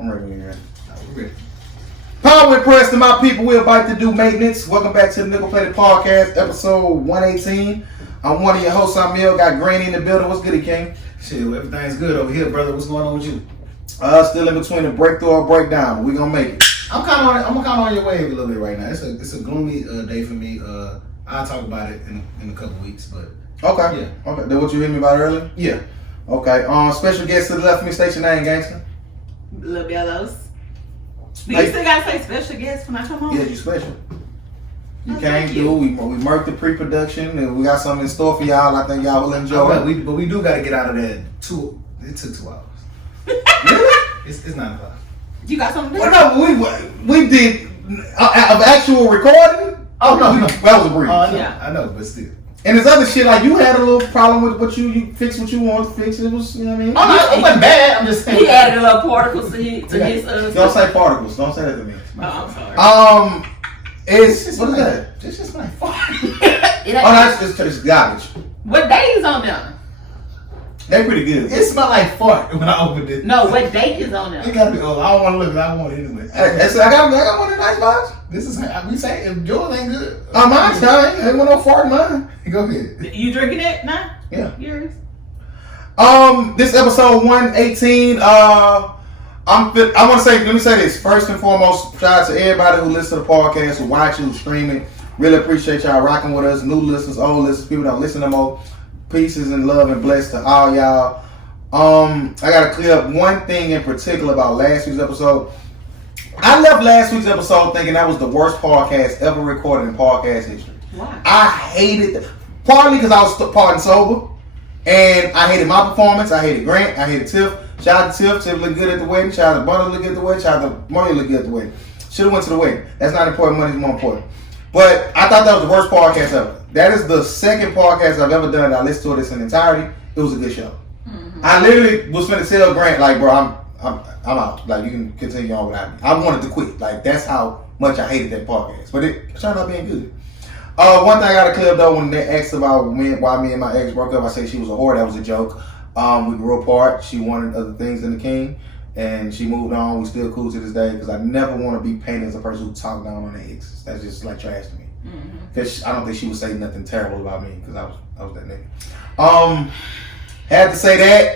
I'm ready here. We're ready. Power with Preston, my people. We're about to do maintenance. Welcome back to the Nickel Plated Podcast, episode 118. I'm one of your hosts. I'm Mill. Got Granny in the building. What's good, King? Shit, everything's good over here, brother. What's going on with you? Still in between a breakthrough or breakdown. We're gonna make it. I'm kind of on your wave a little bit right now. It's a gloomy day for me. I'll talk about it in a couple weeks, but okay. Yeah. Okay. Did what you hit me about earlier? Yeah. Okay. Special guest to the left of me. State your name, gangster. Lil Bellows. Do you still gotta say special guest when I come home? Yeah, you special. You came through. We murked the pre-production, and we got something in store for y'all. I think y'all will enjoy it. But we do got to get out of that. It took 2 hours. Really? It's 9 o'clock. You got something to do? Well, no, we did of actual recording. Oh no, that was a breeze. Yeah. I know, but still. And there's other shit like you had a little problem with what you fixed what you wanted to fix. It was, you know what I mean? Oh no, it wasn't bad. I'm just saying. He added a little particles to his Don't say particles. Don't say that to me. Oh, I'm sorry. It's what is that? It's just like fart. That's just garbage. What date is on them? They're pretty good. It smelled like fart when I opened it. No, what date is on It them? gotta be. Oh, I don't want to look. I want it anyway. I got one in nice box. This is we say if yours ain't good. Mine's fine. Ain't want no fart in mine. Go ahead. You drinking it now? Yeah. Yours? This episode 118. I want to say. Let me say this first and foremost. Shout out to everybody who listens to the podcast, who watch it, who stream it. Really appreciate y'all rocking with us. New listeners, old listeners, people that listen to more. Pieces and love and bless to all y'all. I gotta clear up one thing in particular about last week's episode. I left last week's episode thinking that was the worst podcast ever recorded in podcast history. Why? I hated it. Partly because I was partying sober, and I hated my performance. I hated Grant. I hated Tiff. Shout out to Tiff. Tiff looked good at the wedding. Shout out to Bunny looked good at the wedding. Shout out to Money looked good at the wedding. Should have went to the wedding. That's not important. Money's more important. But I thought that was the worst podcast ever. That is the second podcast I've ever done that I listened to this in entirety. It was a good show. Mm-hmm. I literally was finna tell Grant, like, bro, I'm out. Like, you can continue on without me. I wanted to quit. Like, that's how much I hated that podcast. But it turned out being good. One thing I gotta clear up though, when they asked about why me and my ex broke up, I said she was a whore. That was a joke. We grew apart. She wanted other things than the king, and she moved on. We still cool to this day because I never want to be painted as a person who talked down on her exes. That's just like trash to me. Because I don't think she would say nothing terrible about me because I was that nigga. Had to say that.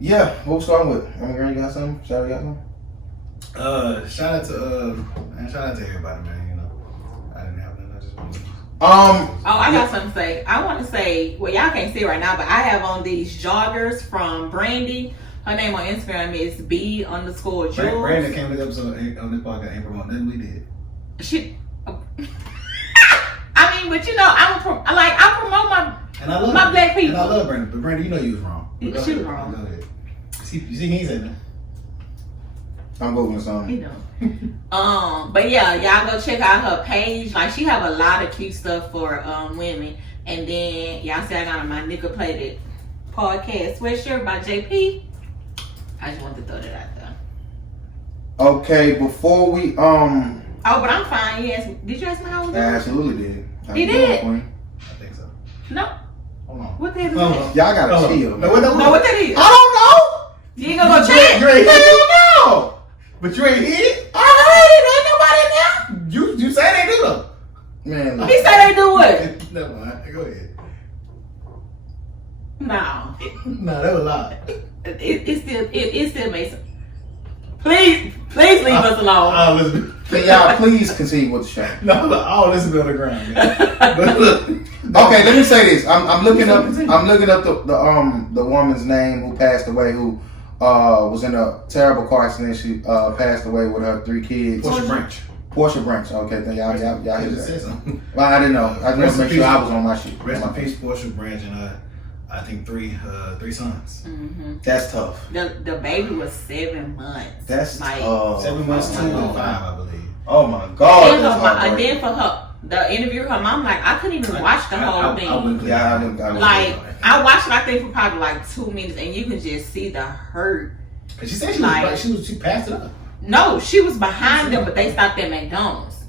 Yeah, what we starting with? You got something? Shout out Shout out to everybody, man. You know, I didn't have nothing. I just wanted to. I got something to say. I want to say, well, y'all can't see it right now, but I have on these joggers from Brandy. Her name on Instagram is B_Jules. Brandon came to the episode on this podcast ain't promoting nothing we did. I mean, but you know, I promote my black people. And I love Brandon, but Brandon, you know you was wrong. She was wrong. Go ahead. You see, he ain't saying that. I'm googling something. You know. But yeah, y'all go check out her page. Like, she have a lot of cute stuff for women. And then y'all see I got on my Nickel Plated Podcast sweatshirt by JP. I just wanted to throw that out there. Okay, before we Oh, but I'm fine. Yes. Did you ask me how I was doing? I absolutely did. He did? I think so. No. Hold on. What the hell is that? Y'all gotta chill. No, what that is? I don't know. You ain't gonna go check? You ain't I hit. don't know. But you ain't hit. I heard it. Ain't nobody in there. You say they do though. Man, He said they do what? Never mind. Go ahead. No. No, that was loud. It still makes sense. Please leave us alone. I'll listen. can y'all please continue with the show? No, I'll listen to the ground. Man. But look. Okay, let me say this. I'm looking up the woman's name who passed away, who was in a terrible car accident. She passed away with her 3 kids. Portia Branch. Okay, then y'all hear that. Well, I didn't know. I just wanted to make sure I was on my shit. Rest in peace, Portia Branch, and I think 3 sons. Mm-hmm. That's tough. The baby was 7 months. That's like, tough. 7 months, 2 and 5, I believe. Oh my God. And then for her, the interview with her mom, like, I couldn't even watch the whole thing. I watched it, I think, for probably like 2 minutes, and you can just see the hurt. Cause she said she passed it up. No, she was behind them, but they stopped at McDonald's.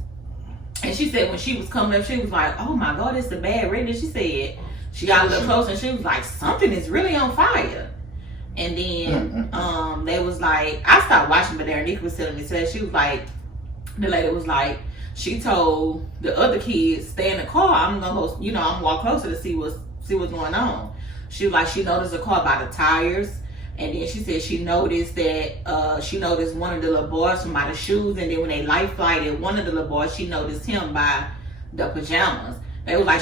And she said when she was coming up, she was like, "Oh my God, it's a bad red." And she said she got a little closer, and she was like, "Something is really on fire." And then they was like, I stopped watching, but there Nick was telling me, so she was like, the lady was like, she told the other kids, stay in the car. I'm gonna go, I'm gonna walk closer to see what's going on. She was like, she noticed the car by the tires, and then she said she noticed that she noticed one of the little boys from by the shoes, and then when they life flighted one of the little boys, she noticed him by the pajamas. They was like,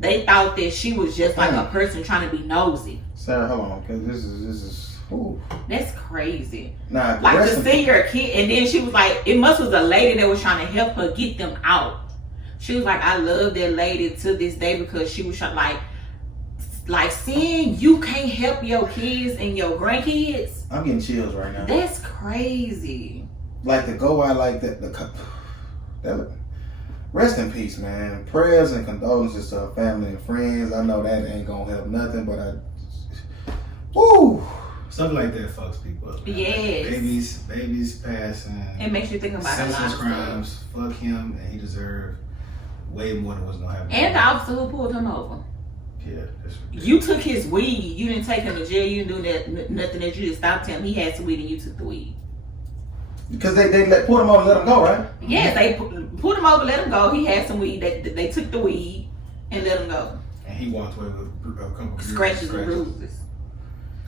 they thought that she was just like a person trying to be nosy. Sarah, hold on, because this is. Ooh. That's crazy. Nah, like to see your kid, and then she was like, it was a lady that was trying to help her get them out. She was like, I love that lady to this day because she was trying, like seeing you can't help your kids and your grandkids. I'm getting chills right now. That's crazy. Like to go out like that. That rest in peace, man. Prayers and condolences to her family and friends. I know that ain't gonna help nothing, but woo. Stuff like that fucks people up. Man. Yes. Babies passing. It makes you think about a lot of crimes. stuff. Fuck him, and he deserved way more than what's gonna happen. And the officer who pulled him over. Yeah, that's ridiculous. You took his weed. You didn't take him to jail. You didn't do nothing that you just stopped him. He had some weed and you took the weed. Because they pulled him over and let him go, right? Yes, they pulled him over, let him go. He had some weed. They took the weed and let him go. And he walked away with a couple scratches and bruises.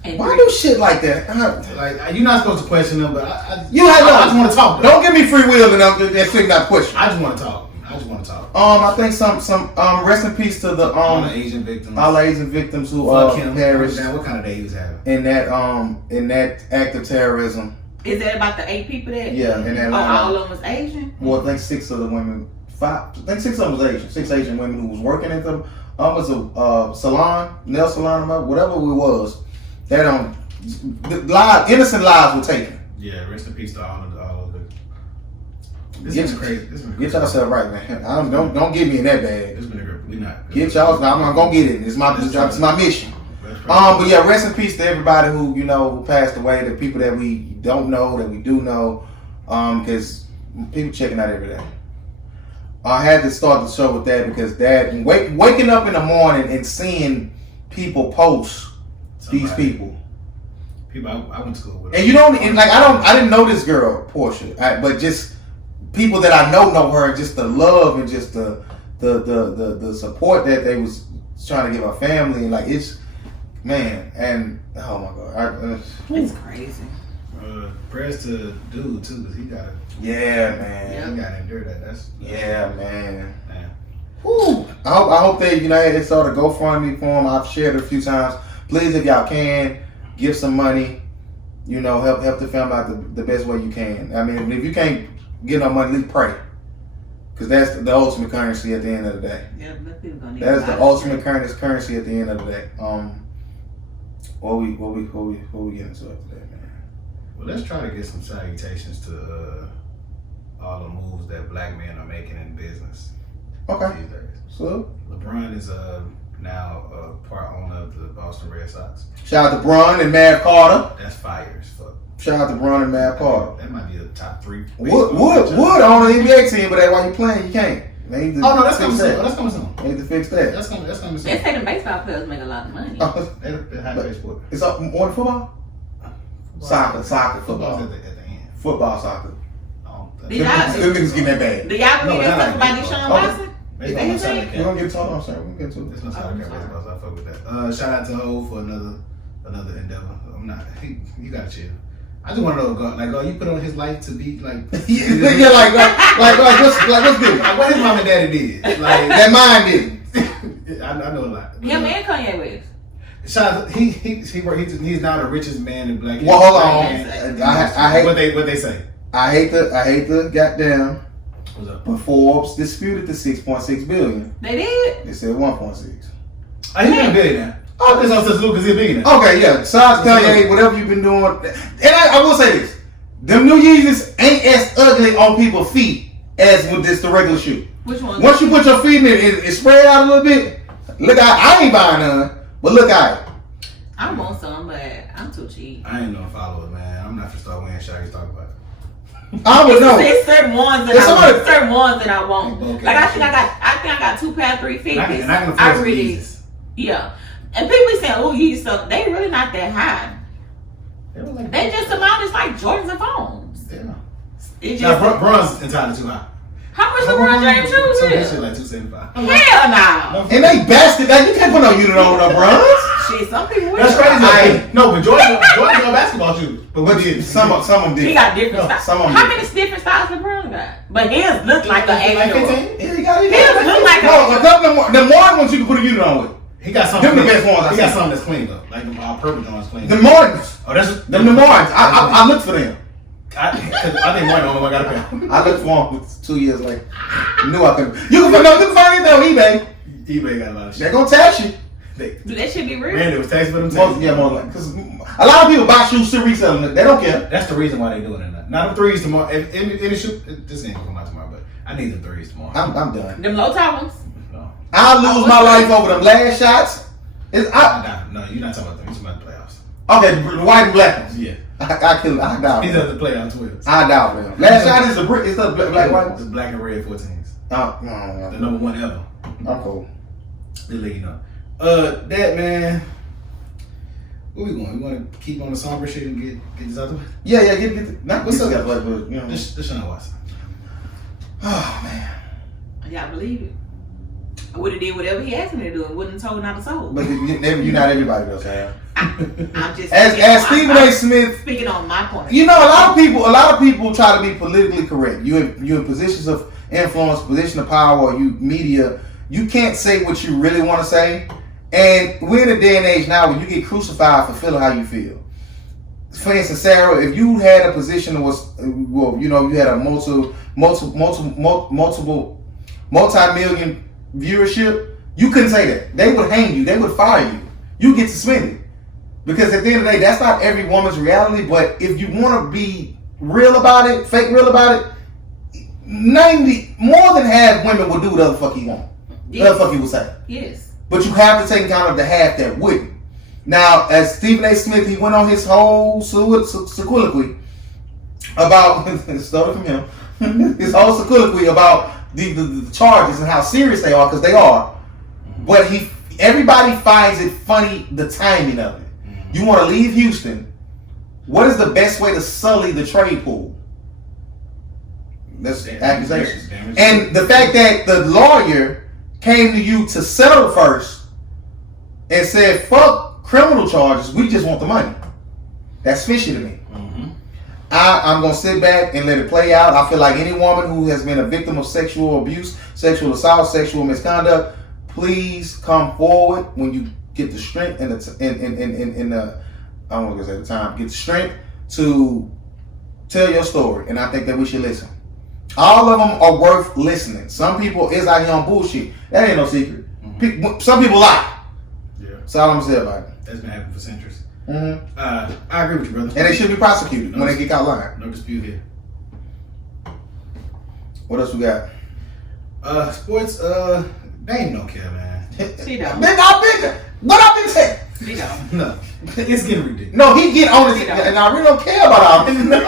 And why do shit like that? Like you're not supposed to question them, but I just want to talk. Don't give me free will and that thing not question. I just want to talk. I think some rest in peace to the all the Asian victims. All the Asian victims who perished. What kind of day he was having? In that act of terrorism. Is that about the 8 people that? Yeah, in that. All of them was Asian. Well, I think 6 of the women. 5. I think 6 of them was Asian. 6 Asian women who was working at the was a salon, nail salon, whatever it was. That innocent lives were taken. Yeah, rest in peace to all of the. This is crazy. Get yourself right, man. Don't get me in that bag. It's been a great. We not. Get y'all. I'm not gonna get it. It's my mission. But yeah, rest in peace to everybody who who passed away. The people that we don't know, that we do know, because people checking out every day. I had to start the show with that because waking up in the morning and seeing people post these people I went to school with, and I didn't know this girl Portia, but just people that I know her, and just the love and just the support that they was trying to give her family, and it's. Man, and oh my God, it's crazy. Prayers to dude too, because he got it. Yeah, man. He got to endure that. That's man. Woo. I hope they they started GoFundMe for him. I've shared it a few times. Please, if y'all can, give some money. Help the family out the best way you can. I mean, if you can't get no money, at least pray, because that's the ultimate currency at the end of the day. Yeah, that's the ultimate currency at the end of the day. What we get into it today, man? Well, let's try to get some salutations to all the moves that black men are making in business. Okay. These days. So LeBron is now a part owner of the Boston Red Sox. Shout out to Bron and Mav Carter. That's fire as fuck. Shout out to Bron and Mav Carter. That might be a top 3. Wood on the NBA team, but that while you playing, you can't. That's coming soon. That's coming soon. They need to fix that. That's coming soon. They say the baseball players make a lot of money. They have baseball. It's more than football? Soccer, football. At the end. Football, soccer. Them niggas getting that bad. Do y'all believe that stuff about Deshaun Watson? We're gonna get to it. I'm sorry. We're gonna get to it. It's no soccer baseball, so I fuck with that. Shout out to Ho for another endeavor. I'm not. You gotta chill. I just want to know, God, you put on his life to be like, yeah, what's good? Like what his mom and daddy did, like that mine did. I know a lot. Him and Kanye West. Shout out, he's now the richest man in black. Well, hold on. I hate what they say. I hate the goddamn. What's up? But Forbes disputed the 6.6 billion. They did. They said 1.6. He's not a billionaire. Oh, this also Lucas is a billionaire. Okay, yeah. Besides Kanye, whatever you've been doing, and I will say this: them new Yeezys ain't as ugly on people's feet as with the regular shoe. Which one? Once you put your feet in it, it spread out a little bit. Look out! I ain't buying none, but look out! I want some, but I'm too cheap. I ain't no follower, man. I'm not gonna start wearing shaggy talk about it. I would know. There's certain ones that I want. Okay. Like I think I got 2 pair 350s. And I can afford really, Jesus. yeah. And people be saying, "Oh, you stuff." They really not that high. like They just amount is like Jordans and phones. yeah. It Now, just bronze entirely too high. how much LeBron James shoes Some is? shit like $275. Hell no. And they bastard that you can't put no unit on with no bronze. Shit, some people will. That's crazy. No, but Jordan got basketball shoes. But what did Some of them He did. got different styles. some of them How did. many different styles LeBron got? But his look like an like actual. 15? Yeah, he got it. His look like No, a. a couple of the more ones you can put a unit on with. He got something. Them the best ones I He got see. something that's clean though, like the purple joints clean. The Martins. Oh, that's Them the Martins. I looked for them. I think Martin the only one got a pair. I looked for them 2 years later. Knew I couldn't. You can find anything on eBay. eBay got a lot of They're shit. gonna tax you. That should be real. Randy was taxed for them Most, too. yeah, more like because a lot of people buy shoes to resell them. They don't care. That's the reason why they doing it. Now the threes tomorrow. If any shoe, this ain't gonna come out tomorrow, but I need the threes tomorrow. I'm done. Them low top ones. No, I'll lose my life over them last shots. no, you're not talking about them. You're talking about the playoffs. Okay, the white and black ones. Yeah, I doubt. these are the playoff twins. I doubt them. Last shot is the brick. It's the black white It's ones. black and red 14s. Oh, The no, number one ever. I'm cool. They let you know. That man. Where we going? We want to keep on the somber shit and get this out the way. Yeah, get the, not What's what's up? up, but you know. This Sean Watson. Oh man, Y'all believe it? I would have did whatever he asked me to do and wouldn't have told not to sold. but you're not everybody though, Sam. I'm just As Stephen A. Smith, speaking on my point. you know, a lot of people try to be politically correct. You in positions of influence, position of power, you media. You can't say what you really want to say. And we're in a day and age now where you get crucified for feeling how you feel. For instance, Sarah, if you had a position that was, well, you know, you had a multi-million viewership, you couldn't say that. They would hang you. They would fire you. You get suspended. Because at the end of the day, that's not every woman's reality. But if you want to be real about it, fake real about it, more than half women will do whatever the fuck you want. Yes. Whatever the fuck you will say. Yes. But you have to take account of the half that wouldn't. Now, as Stephen A. Smith, he went on his whole soliloquy about, it started from him, his whole soliloquy about the charges and how serious they are, because they are. But everybody finds it funny, the timing of it. You want to leave Houston, what is the best way to sully the trade pool? That's accusations. And the fact that the lawyer came to you to settle first and said, fuck criminal charges, we just want the money. That's fishy to me. I'm going to sit back and let it play out. I feel like any woman who has been a victim of sexual abuse, sexual assault, sexual misconduct, please come forward when you get the strength and the I don't want to say the time, get the strength to tell your story. And I think that we should listen. All of them are worth listening. Some people is out here on bullshit. That ain't no secret. Some people lie. Yeah. That's all I'm gonna say about it. That's been happening for centuries. Mm-hmm. I agree with you, brother. And they should be prosecuted when they get caught lying. No dispute here. What else we got? Sports, they ain't no care, man. She don't. What I've been saying? She don't. No, it's getting ridiculous. No, he get on it, He don't. and I really don't care about all this. No,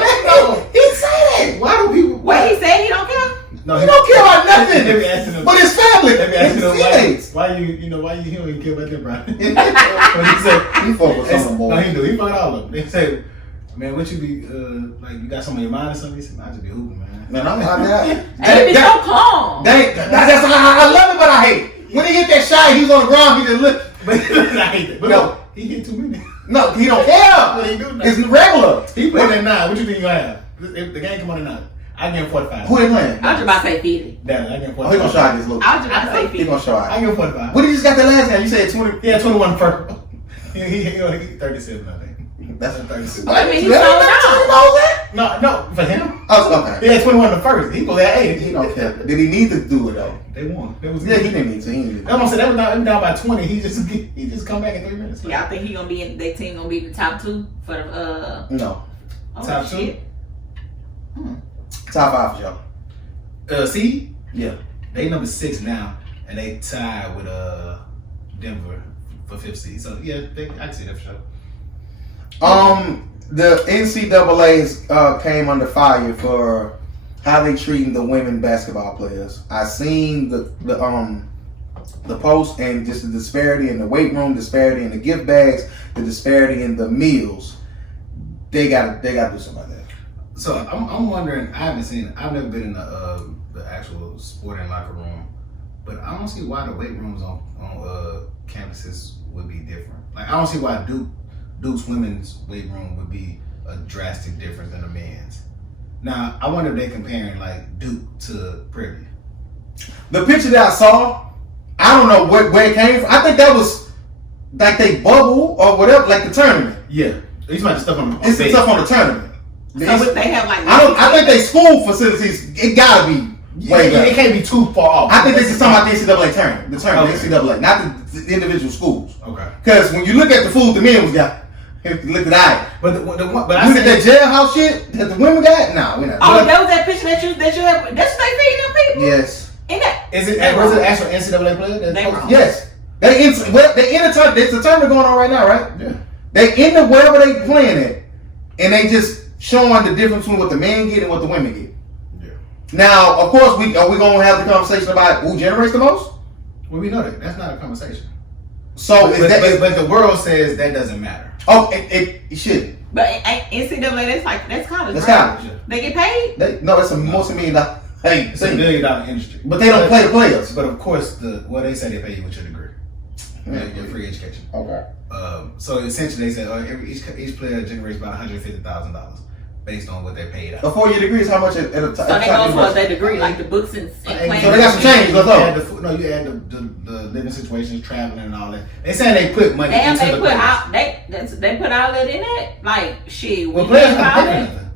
he say that. Why do people? Wait, he said he don't care? No, He don't care about nothing. They be asking him. But his family, They be asking his him teammates. why he don't even care about them, bro. When he said, He focused on them, no, boy. he do. He fought all of them. They say, man, what you be like? You got something in your mind or something? He said, I just be hooping, man. Man, I'm not that. And he be so calm. That's I love it, but I hate it. When he hit that shot, he was on the ground. He just looked. But I hate that. But No. he hit 2 minutes. No, he don't But care. he do nothing. It's regular. He played at 9. What you think you gonna have? If the game come on at 9, I give him 45. Who they playing? I was just about to say 50. Damn it, I give him 45. Oh, he gonna show out this look. I was just about to say He 50. gonna show out. I give him 45. What did you just got the last game? You said 20. Yeah, 21 first. He 37, I think. That's a 36. Wait a minute, he Let sold him out. know that? No, for him. Oh, okay. He had 21 the first. He was at 8. He don't care. Did he need to do it though? They won. That was Yeah, he didn't need to. He didn't need I'm to. gonna say that was down by 20. He just come back in 3 minutes. Y'all think he gonna be in? Their team gonna be in the top 2 for the No. oh, Top 2? shit. Top 5 for y'all. See, Yeah. they number 6 now, and they tied with Denver for 5th seed. So yeah, I can see that for sure. The NCAA came under fire for how they treating the women basketball players. I seen the post and just the disparity in the weight room, disparity in the gift bags, the disparity in the meals. they gotta do something like that. So I'm wondering. I've never been in the actual sporting locker room, but I don't see why the weight rooms on campuses would be different. Like I don't see why Duke's women's weight room would be a drastic difference than the men's. Now I wonder if they're comparing like Duke to Privy. The picture that I saw, I don't know where it came from. I think that was like they bubble or whatever, like the tournament. Yeah, he's about the stuff on. It's the stuff on the tournament. So if they have like, I think they school facilities. It gotta be way better. It can't be too far off. I think this is talking about the NCAA tournament. The tournament, okay. NCAA, not the individual schools. Okay. Because when you look at the food the men was got, look at that. But look at that jailhouse shit that the women got. No, we're not. Oh, that was that picture that you have. That's what they feeding them people. Yes. Was it actual NCAA player? Yes. They in the tournament. There's a tournament going on right now, right? Yeah. They in the wherever they playing at, and they just showing the difference between what the men get and what the women get. Yeah. Now, of course, we gonna have the conversation about who generates the most. Well, we know that that's not a conversation. So, but the world says that doesn't matter. Oh, it should. But NCAA, that's college. That's right? college. They get paid. It's a multi-million-dollar. Hey, it's $1 billion industry. But they don't play the players. But of course, they say they pay you with your degree, your free education. Okay. So essentially, they said each player generates about $150,000 based on what they're paid out. A 4-year degree is how much at a time? So they go towards their degree, like the books and claims. So they got some change. Let's go. You add the living situations, traveling, and all that. They saying they put money into the players. They put all that in it. Like shit. Well, players have to pay for nothing.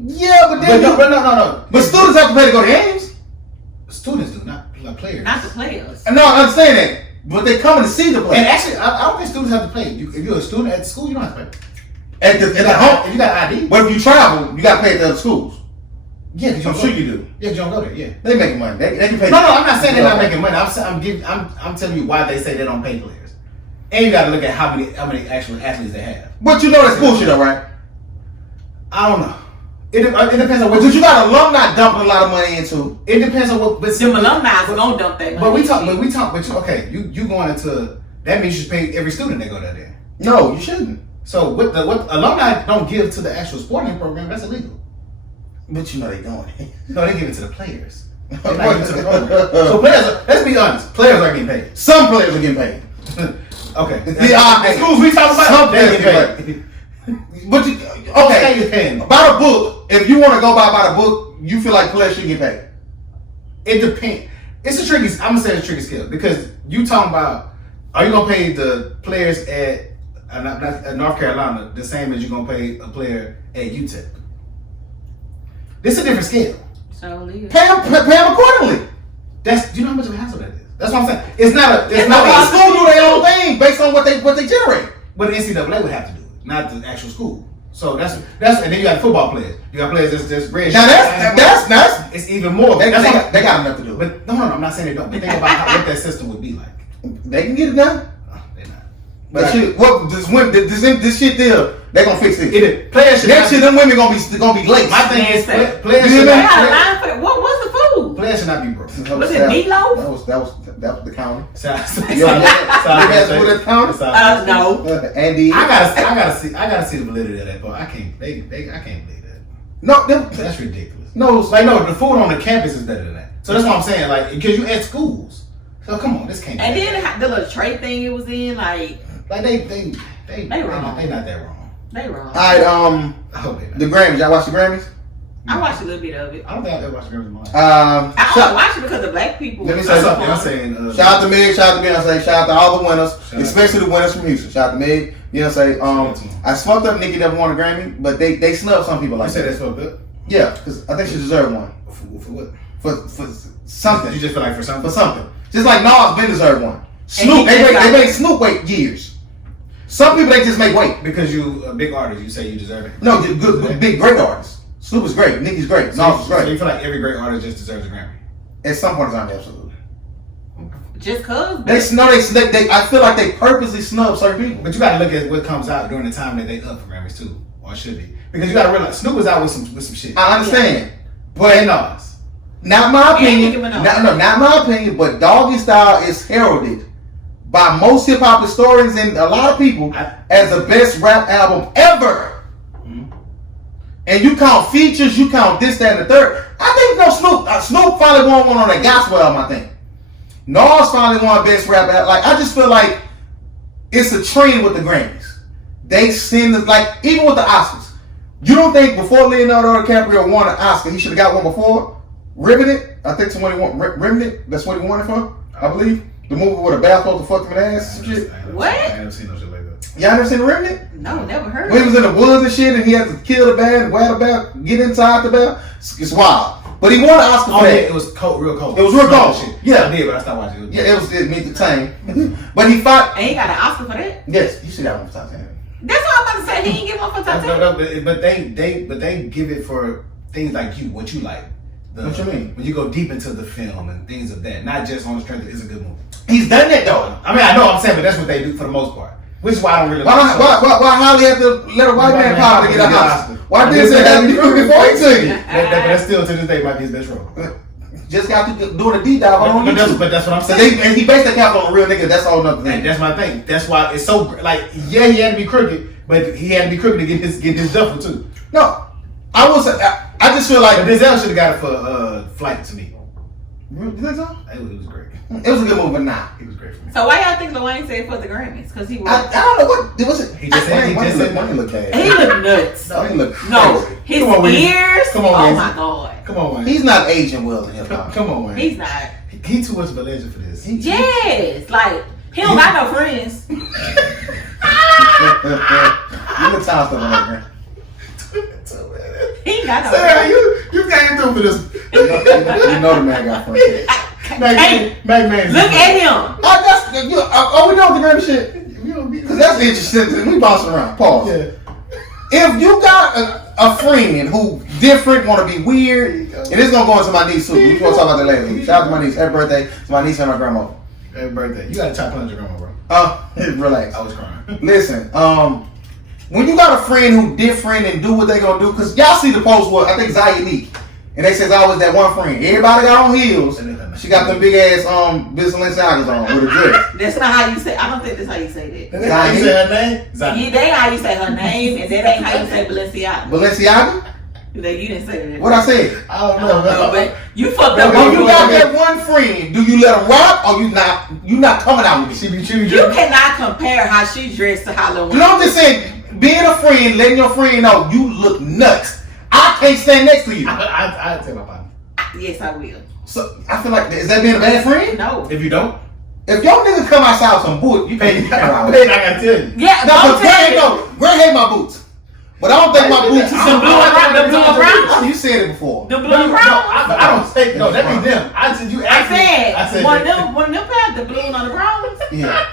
Yeah, but then no. But students have to pay to go to games. Students do, not players. Not the players. No, I understand that. But they coming to see the players. And actually, I don't think students have to pay. If you're a student at the school, you don't have to pay. At home, if you got ID. But if you travel, you got to pay at the other schools. Yeah, I'm sure you do. Yeah, you don't go there. Yeah, they making money. They can pay. No, I'm not saying they're not making money. I'm telling you why they say they don't pay players. And you got to look at how many actual athletes they have. But you know that's bullshit, though, right? I don't know. It depends on what. But you got alumni dumping a lot of money into. It depends on what. But them alumni are gonna dump that money. But you going into that means you should pay every student that go there. No, you shouldn't. So what alumni don't give to the actual sporting program, that's illegal. But you know they doing it. No, they give it to the players. They're not giving it to the program. So players, let's be honest, players are getting paid. Some players are getting paid. Okay. The schools we talking about, some players get paid. But about a book, if you want to go by the book, you feel like players should get paid. It depends. I'm gonna say it's a tricky skill because you talking about, are you gonna pay the players at North Carolina the same as you're gonna pay a player at UTEP? This is a different scale. So leave. Pay them accordingly. Do you know how much of a hassle that is? That's what I'm saying. It's not school do their own thing based on what they generate. But the NCAA would have to do it, not the actual school. So that's and then you got football players. You got players that's red. Now that's it's even more. They got enough to do. But no, I'm not saying they don't. But think about what that system would be like. They can get it done. They're not. But this shit there, they gonna fix it. Players should next year, them women gonna be late. My thing is players should not. What was the food? Players should not be broke. Was it meatloaf? That was the county. You guys with the county? No. Andy, I gotta see the validity of that. But I can't believe that. No, that's ridiculous. No, the food on the campus is better than that. So that's what I'm saying. Like, because you at schools. So come on, this can't. And then the little tray thing it was in, like they wrong. They not that wrong. They wrong. I hope they not. The Grammys. Y'all watch the Grammys? I watched a little bit of it. I don't think I've ever watched the Grammys in my life. I only watched it because the black people. Let me say something. I'm saying. Shout out to Meg. Shout out to Beyonce. Shout out to all the winners, especially the winners from Houston. Shout out to Meg. Beyonce. I smoked up Nicki never won a Grammy, but they snubbed some people like that. You said they snubbed up? Yeah, because I think she deserved one. For what? For something. You just feel like for something? For something. Just like Nas been deserved one. Snoop, they made Snoop wait years. Some people they just make wait. Because you a big artist, you say you deserve it? No, good, big, great artists. Snoop is great. Nicki's great. Nas is great. So you feel like every great artist just deserves a Grammy? At some point in time, absolutely. Just cause? I feel like they purposely snub certain people. But you gotta look at what comes out during the time that they up for Grammys too. Or should be. Because you gotta realize Snoop was out with some shit. I understand. Yeah. But Nas. Not my opinion. Not my opinion, but Doggy Style is heralded by most hip hop historians and a lot of people as the best rap album ever. and you count features, you count this, that, and the third. I think no Snoop. Snoop finally won one on that gospel album, I think. Nas finally won best rap album. Like, I just feel like it's a trend with the Grammys. They send it, like, even with the Oscars. You don't think before Leonardo DiCaprio won an Oscar, he should have got one before? Riveted? I think someone he won. Riveted? That's what he won it for, I believe. The movie where the bath supposed to fuck him in the ass and shit. What? I ain't never seen no shit like that. Y'all never seen Riveted? No, never heard. When he was in the woods and shit, and he had to kill the bear, wear the bear, get inside the bear. It's wild. But he won an Oscar for that. Yeah, it was cold, real cold. It was real cold. Shit. Yeah. I did, but I stopped watching it. It meant the time. But he fought. And he got an Oscar for that? Yes, you should have one for Titanic. That's what I'm about to say. He didn't get one for Titanic. But they give it for things like what you like. What you mean? When you go deep into the film and things of that, not just on the strength of it's a good movie. He's done that though. I mean, I know what I'm saying, but that's what they do for the most part. Which is why I don't really Why Holly had to let a white man pop to get a Oscar? Why didn't say that before he took it? That still to this day might be his best role. Just got to doing a deep dive on YouTube. But that's what I'm saying. And he based that cap on a real nigga. That's all another thing. And that's my thing. That's why it's so like he had to be crooked, but he had to be crooked to get his duffel too. No, I will say I just feel like But Denzel should have got it for Flight to me. You think so? It was great. It was a good movie, but nah. It was great for me. So why y'all think Dwayne said for the Grammys? Because he was. I don't know what was it. He just said. He looked cash. He looked nuts. No, he looked crazy. No, his Come on, Wayne. ears. Come on, oh Wayne. my god. Come on, Wayne. He's not aging well in hip hop. Come on, Wayne. He's not. He too much of a legend for this. Yes, like he don't got no friends. You look tough on that, man. He ain't got no Sarah, friends. you came through for this. You know the man got friends. Hey, Man. look at him. We know the Grammy shit. Because that's interesting. We bouncing around. Pause. Yeah. If you got a friend who different, want to be weird, and this gonna go into my niece too. We're gonna talk about that later. Shout out to my niece. Happy birthday to my niece and my grandma. Happy birthday. You got a chocolate on your grandma, bro. Relax. I was crying. Listen, when you got a friend who different and do what they gonna do, because y'all see the post where I think Zaya Neek, and they says always that one friend. Everybody got on heels. She got them big ass Balenciagas on with a dress. That's not how you say. I don't think that's how you say that. That's how you say her name? Yeah, that ain't how you say her name, and that ain't how you say Balenciaga. Balenciaga? You didn't say that. What I said? I don't know. But you fucked up. When you got that one friend, do you let her rock or you not coming out with me? She be choosing. You cannot compare how she dressed to Halloween. You know what I'm just saying? Being a friend, letting your friend know you look nuts. I can't stand next to you. I tell my partner. Yes, I will. So I feel like, is that being a bad friend? No. If you don't, If your nigga come outside with some boots, you can't. I gotta tell you. Yeah, No, I'm but Grant telling you. no. Grant hate my boots. But I don't think my boots. The blue and brown. You said it before. The blue and brown. I don't say no. That be them. I said you. I said when that. them pair the blue on the browns. Yeah.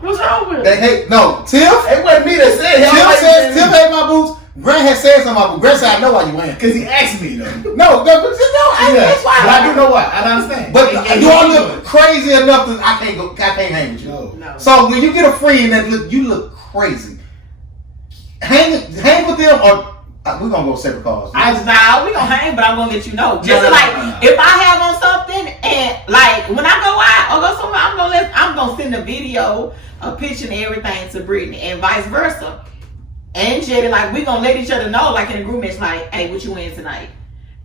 What's wrong with They it? hate no. Tiff. It wasn't me that said it. Tiff says Tiff hate my boots. Grant has said something about boots. Grant said I know why you wearing. Because he asked me though. No, that's why. But I do know why. I don't understand. But And you all look crazy enough that I can't hang with you. No. So when you get a friend that you look crazy, hang with them or we're gonna go separate cars. We gonna hang, but I'm gonna let you know. Just No. if I have on something and like when I go out or go somewhere, I'm gonna send a video, a picture, and everything to Brittany, and vice versa. And Jetty, like we gonna let each other know, like in a group match, like, hey, what you wearing tonight?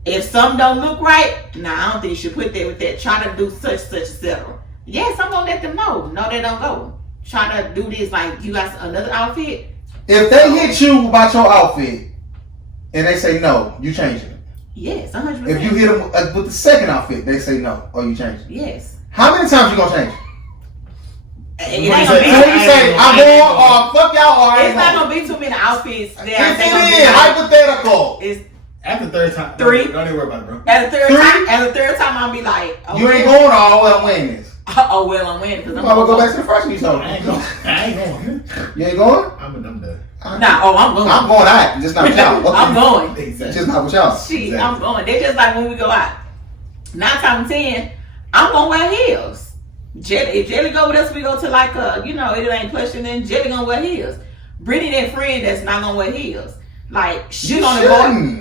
If something don't look right, I don't think you should put that with that. Try to do such, etc. Yes, I'm gonna let them know. No, they don't go. Try to do this, like you got another outfit. If they hit you about your outfit and they say no, you changing it. Yes, 100%. If you hit them with the second outfit, they say no, or you change it. Yes. How many times you gonna change it? It ain't gonna be. When you say I'm going or fuck y'all or It's not gonna be too many outfits there. If it is hypothetical. It's After the third time, Three. Don't even worry about it, bro. at the third Three? time. At the third time, I'll be like, oh, You ain't going all well winning this. Oh well, I'm winning because You I'm might well go going. back to the first one you told I me. ain't going. I ain't going. You ain't going? I'm done. I'm going. I'm going out, just not with y'all. I'm going. Exactly. Just not with y'all. Shit, Exactly. I'm going. They just like when we go out. 9 times 10, I'm gonna wear heels. Jelly, if Jelly go with us, we go to like it ain't plush, and then Jelly gonna wear heels. Brittany, that friend that's not gonna wear heels, like she You gonna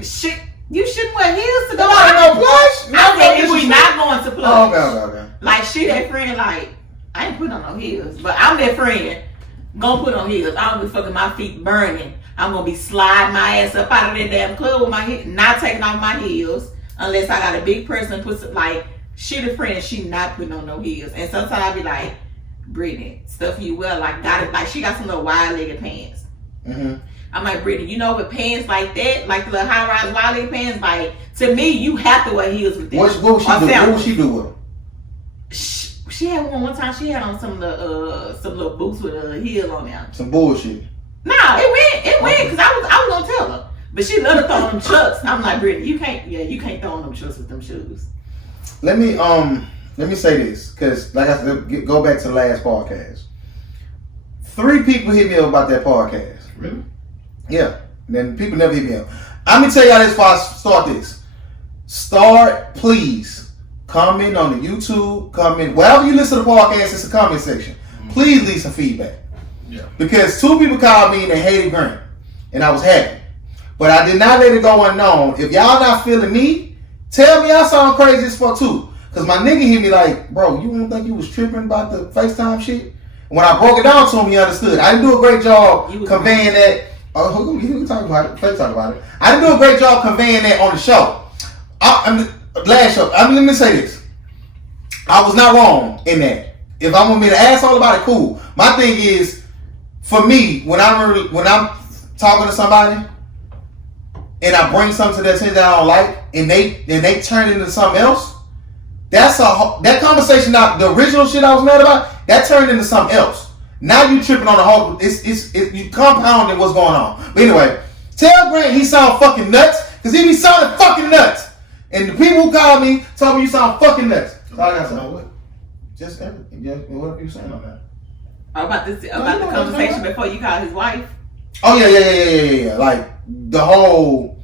shouldn't. go. You shouldn't wear heels to go Nobody out. no plush. I said if we not going to plush. Oh, okay. Like she that friend, like I ain't putting on no heels, but I'm that friend. Gonna put on heels. I don't be fucking my feet burning. I'm gonna be sliding my ass up out of that damn club with my heel, not taking off my heels unless I got a big person puts it like she the friend, she not putting on no heels. And sometimes I be like, Brittany, stuff you well, like got it, like she got some little wide legged pants. Mm-hmm. I'm like, Brittany, you know, with pants like that, like the little high rise wide legged pants, like to me, you have to wear heels with them. What would she do with them? She had one time. She had on some little boots with a heel on them. Some bullshit. No, it went because I was gonna tell her, but she loved to throw on them chucks. I'm like, Brittany, you can't throw on them chucks with them shoes. Let me say this, because like I said, go back to the last podcast. 3 people hit me up about that podcast. Really? Yeah. Then people never hit me up. I'm gonna tell y'all this before I start this. Please. Comment on the YouTube, comment wherever you listen to the podcast, it's a comment section. Please leave some feedback. Yeah. Because 2 people called me and they hated Grant. And I was happy. But I did not let it go unknown. If y'all not feeling me, tell me I sound crazy as fuck too. Because my nigga hit me like, bro, you don't think you was tripping about the FaceTime shit? When I broke it down to him, he understood. I didn't do a great job conveying that. Oh, we can talk about it. Let's talk about it. I didn't do a great job conveying that on the show. Last show. Let me say this. I was not wrong in that. If I want me to ask all about it, cool. My thing is, for me, when I'm talking to somebody and I bring something to their attention that I don't like, and they turn it into something else, that conversation, not the original shit I was mad about, that turned into something else. Now you tripping on the whole. You compounding what's going on. But anyway, tell Grant he sound fucking nuts, because he be sounding fucking nuts. And the people who called me told me you sound fucking nuts. That's all I got to say. What? Just everything. Yeah, what are you saying on that? About the conversation before you called his wife. Oh yeah. Like the whole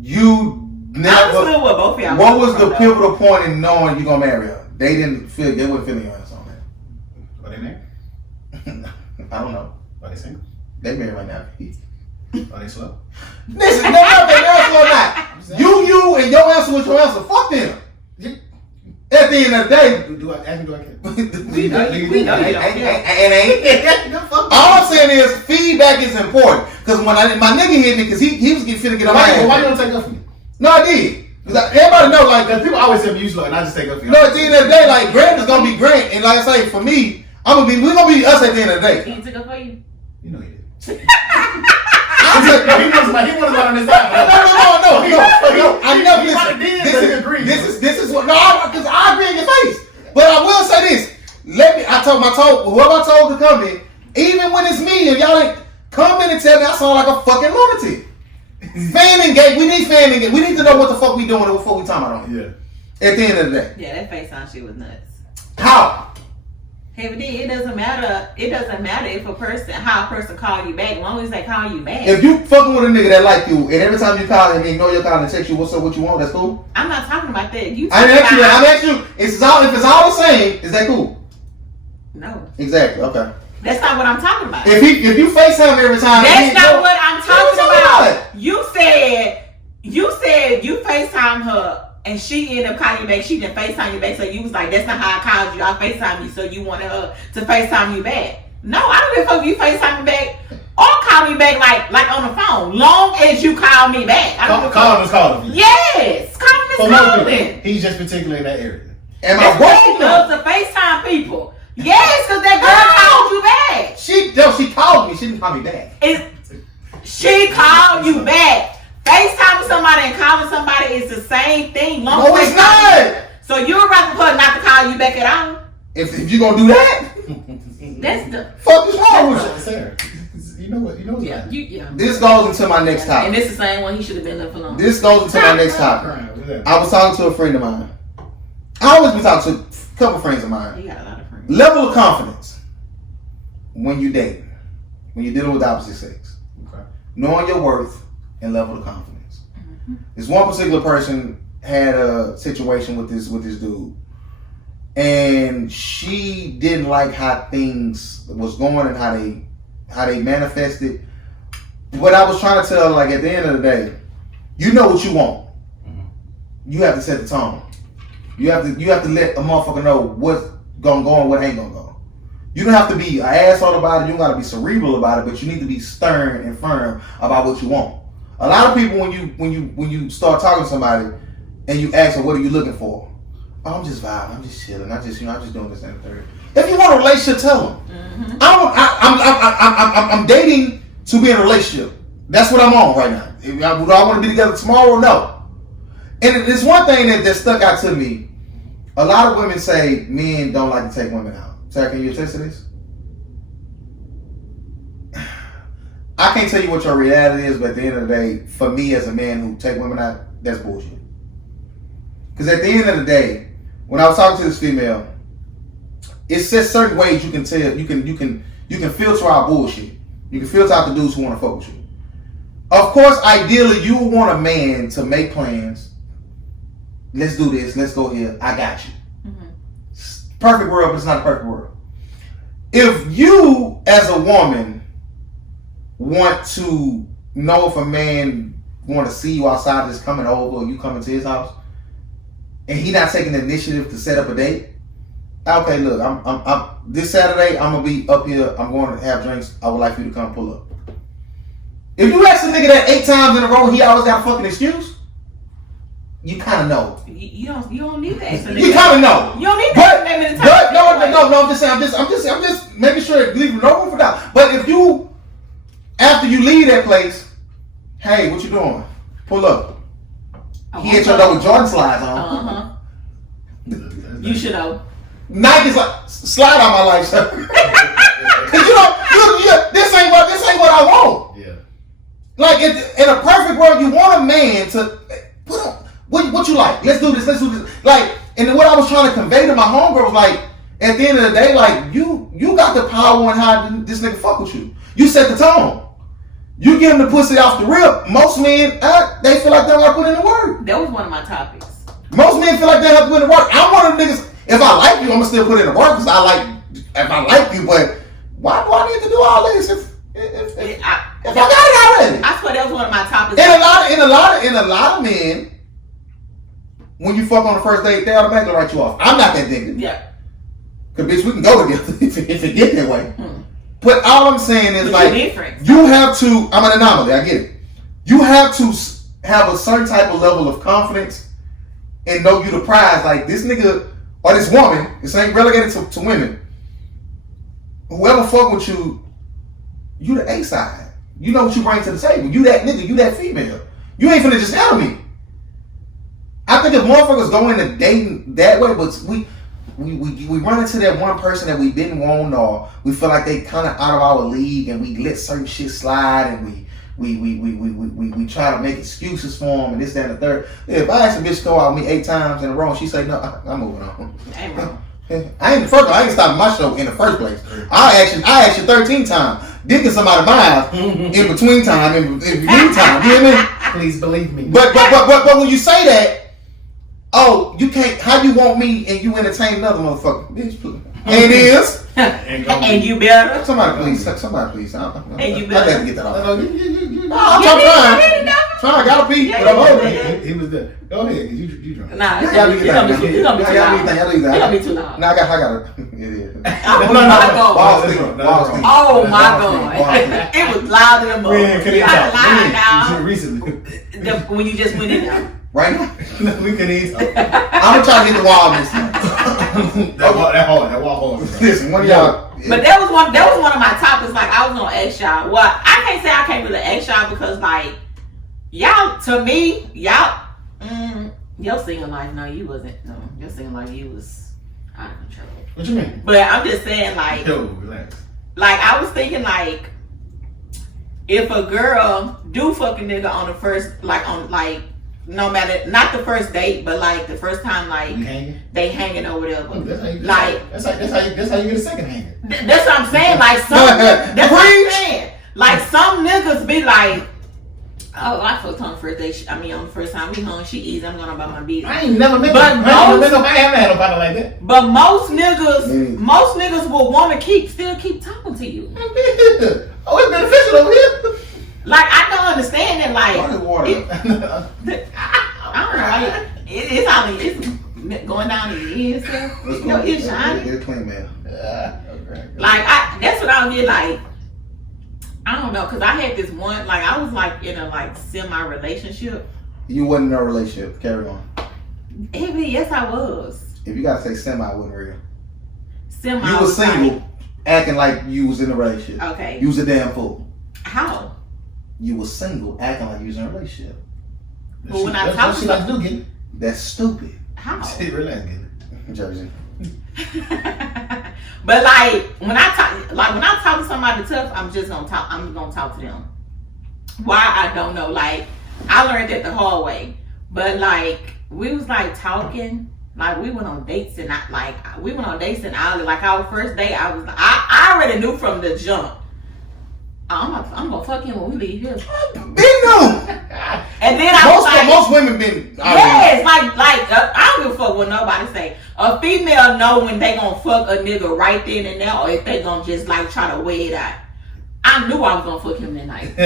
you never. What both of y'all. What was the pivotal point in knowing you gonna marry her? They wasn't feeling your ass on that. Are they married? I don't know. Are they single? They married right now. Are they slow? Listen, no matter if they answer or not. You and your answer was your answer. Fuck them. At the end of the day, do I care? We know you don't care. All I'm saying is feedback is important. Because when my nigga hit me, because he was finna get on my ass. Why you don't take up for me? No, I did. Everybody know, like, because people always say you slow, and I just take up for you. No, at the end of the day, like, Grant is gonna be Grant, and like I say, for me, we're gonna be us at the end of the day. He took up for you. You know he did. He was on his side. No. I never listen. This is what because I agree in your face. But I will say this. Whoever I told to come in, even when it's me, if y'all ain't come in and tell me I sound like a fucking lunatic. Fan engage. We need fan engage. We need to know what the fuck we doing before we talking about it. Yeah. At the end of the day. Yeah, that FaceTime shit was nuts. How? Hey, but it doesn't matter. It doesn't matter how a person call you back, as long as they call you back. If you fucking with a nigga that like you, and every time you call him, he know you're calling and text you, what's up, what you want, that's cool. I'm not talking about that. I'm asking you. If it's all the same, is that cool? No. Exactly. Okay. That's not what I'm talking about. If you FaceTime every time, that's not what I'm talking about. You said you FaceTime her. And she ended up calling you back. She didn't FaceTime you back. So you was like, that's not how I called you. I FaceTime you. So you wanted her to FaceTime you back. No, I don't give a fuck if you FaceTime me back or call me back like on the phone. Long as you call me back. Calling is calling. Yes. Calling is calling. He's just particular in that area. Am I wrong? He loves to FaceTime people. Yes, because that girl called you back. She called me. She didn't call me back. She called you back. FaceTiming somebody and calling somebody is the same thing. No, it's not. So you would rather her not to call you back at all? If you gonna do that, that's the fuck is wrong with you? You know what? Yeah. This goes into my next topic. And this is the same one he should have been left alone. This goes into my next topic. I was talking to a friend of mine. I always been talking to a couple friends of mine. You got a lot of friends. Level of confidence when you dating, when you're dealing with the opposite sex. Okay. Knowing your worth and level of confidence. Mm-hmm. This one particular person had a situation with this dude, and she didn't like how things was going and how they manifested. But I was trying to tell her, like, at the end of the day, you know what you want. Mm-hmm. You have to set the tone. You have to let a motherfucker know what's gonna go and what ain't gonna go. You don't have to be an asshole about it. You don't got to be cerebral about it, but you need to be stern and firm about what you want. A lot of people, when you start talking to somebody and you ask them, "What are you looking for?" "Oh, I'm just vibing. I'm just chilling. I'm just doing this and the third." If you want a relationship, tell them. Mm-hmm. I'm dating to be in a relationship. That's what I'm on right now. Do I want to be together tomorrow? No. And it's one thing that stuck out to me. A lot of women say men don't like to take women out. Sarah, can you attest to this? I can't tell you what your reality is, but at the end of the day, for me as a man who take women out, that's bullshit. Because at the end of the day, when I was talking to this female, it's just certain ways you can tell, you can filter out bullshit. You can filter out the dudes who want to fuck with you. Of course, ideally, you want a man to make plans. Let's do this. Let's go here. I got you. Mm-hmm. Perfect world, but it's not a perfect world. If you, as a woman, want to know if a man want to see you outside, just coming over, or you coming to his house, and he not taking the initiative to set up a date. Okay, look, I'm this Saturday. I'm gonna be up here. I'm going to have drinks. I would like for you to come pull up. If you ask a nigga that 8 times in a row, he always got a fucking excuse. You kind of know. You don't need that. You kind of know. You don't need that. But no. I'm just making sure leaving no room for doubt. But if you, after you leave that place, hey, what you doing? Pull up. He hit your door with Jordan slides on. You should know. Nike's like, slide on my life, sir. Cause this ain't what I want. Yeah. Like in a perfect world, you want a man to put up what you like. Let's do this. Like, and what I was trying to convey to my homegirl was like, at the end of the day, like you got the power on how this nigga fuck with you. You set the tone. You give him the pussy off the rip. Most men, they feel like they don't got to put in the work. That was one of my topics. Most men feel like they have to put in the work. I'm one of the niggas. If I like you, I'm gonna still put in the work because if I like you, but why do I need to do all this if I got it already? I swear that was one of my topics. In a lot of men, when you fuck on the first date, they automatically write you off. I'm not that nigga. Yeah. Cause bitch, we can go together if it get that way. But all I'm saying is like you have to. I'm an anomaly. I get it. You have to have a certain type of level of confidence and know you the prize. Like this nigga. Or this woman, this ain't relegated to women. Whoever fuck with you, you the A side. You know what you bring to the table. You that nigga, you that female. You ain't finna just handle me. I think if motherfuckers go into dating that way, but we run into that one person that we didn't want, or we feel like they kind of out of our league, and we let certain shit slide, and we try to make excuses for them and this, that, and the third. If I ask a bitch to go out with me 8 times in a row and she say no, I'm moving on. I ain't stopping my show in the first place. I asked you 13 times. Dicking somebody miles in between time, in between time. You hear me? Please believe me. But when you say that, oh, you can't. How you want me and you entertain another motherfucker, bitch? Please. And it is. And you better. Somebody please. And you better. I got to get that off. I'm trying. I gotta pee, but I'm over. He was there. Go ahead, cause you drunk. Nah, it's gonna be too loud. Nah, I got it. It is. Oh my god. It was loud in the mouth. You got loud now. Recently. When you just went in there. Right now? No, we can eat. I'm gonna try to hit the wall this time. That wall hard. Listen, one of y'all. But that was one of my topics. Like I was gonna ask y'all. Well, I can't say I can't really ask y'all because like y'all, to me, your single life. No, you wasn't. No, your single life, you was out of control. What you mean? But I'm just saying, like, yo, relax. Like I was thinking, like, if a girl do fuck a nigga on the first, like on like. No matter, not the first date, but like the first time, like they hanging or whatever. That's how you get a second hanger. That's what I'm saying. Like that's what I'm saying. Like some niggas be like, oh, I fucked on the first date. On the first time we hung, she easy. I'm gonna buy my beat. I ain't never met nobody had a body like that. But most niggas will want to still keep talking to you. Oh, it's beneficial over here. Like I don't understand it. Like water. I don't know. Like, it's going down in the ears. It's shining. It's clean, man. Okay. Like that's what I did. Like I don't know, cause I had this one. Like I was like in a like semi relationship. You wasn't in a relationship. Carry on. Yes, I was. If you gotta say semi, it wasn't real. Semi. You was single, acting like you was in a relationship. Okay. You was a damn fool. How? You was single, acting like you was in a relationship. But when I talk to like do that's stupid. How? She relax, get it. Jersey. But like when I talk to somebody tough, I'm gonna talk to them. Why I don't know. Like I learned that the hard way. But like we was like talking, like we went on dates and like our first date, I already knew from the jump. I'm gonna fuck him when we leave here. Bingo. And then I was like, most women been. Yes, like I don't give a fuck what nobody say. A female know when they gonna fuck a nigga right then and there, or if they gonna just like try to weigh it out. I knew I was gonna fuck him that night.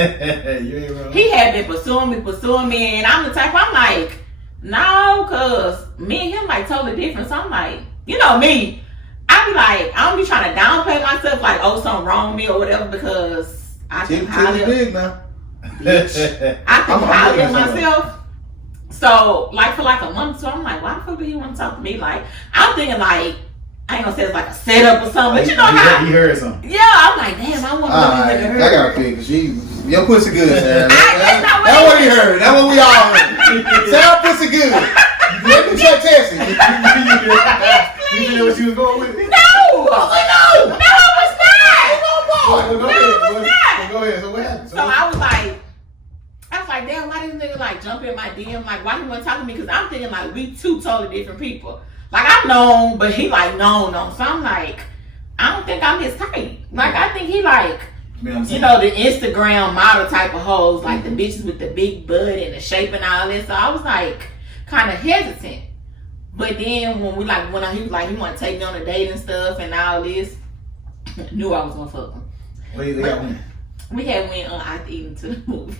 You ain't wrong. He had been pursuing me, and I'm the type. I'm like, no, cause me and him like totally different. So I'm like, you know me, I be like, I don't be trying to downplay myself, like something wrong with me or whatever, because I think highly big now. I think highly of myself. So, like, for like a month or so, I'm like, why the fuck do he want to talk to me? Like, I'm thinking, like, I ain't gonna say it's like a setup or something, but you know how. You heard something. Yeah, I'm like, damn, I want to this nigga heard. I got a feel, because your pussy good, Sarah. That's not That's what he heard. That's what we all heard. Sarah pussy good. Let me check Tessie. You know what she was going with? No! I was not! Go ahead. So what happened? So I was like, damn, why this nigga like jump in my DM? Like, why he want to talk to me? Because I'm thinking like we two totally different people. Like I'm known, but he like known. So I'm like, I don't think I'm his type. Like I think he like, you know, the Instagram model type of hoes, like the bitches with the big butt and the shape and all this. So I was like, kind of hesitant. But then when he was like he want to take me on a date and stuff and all this, knew I was gonna fuck him. We had went out eating to the movies.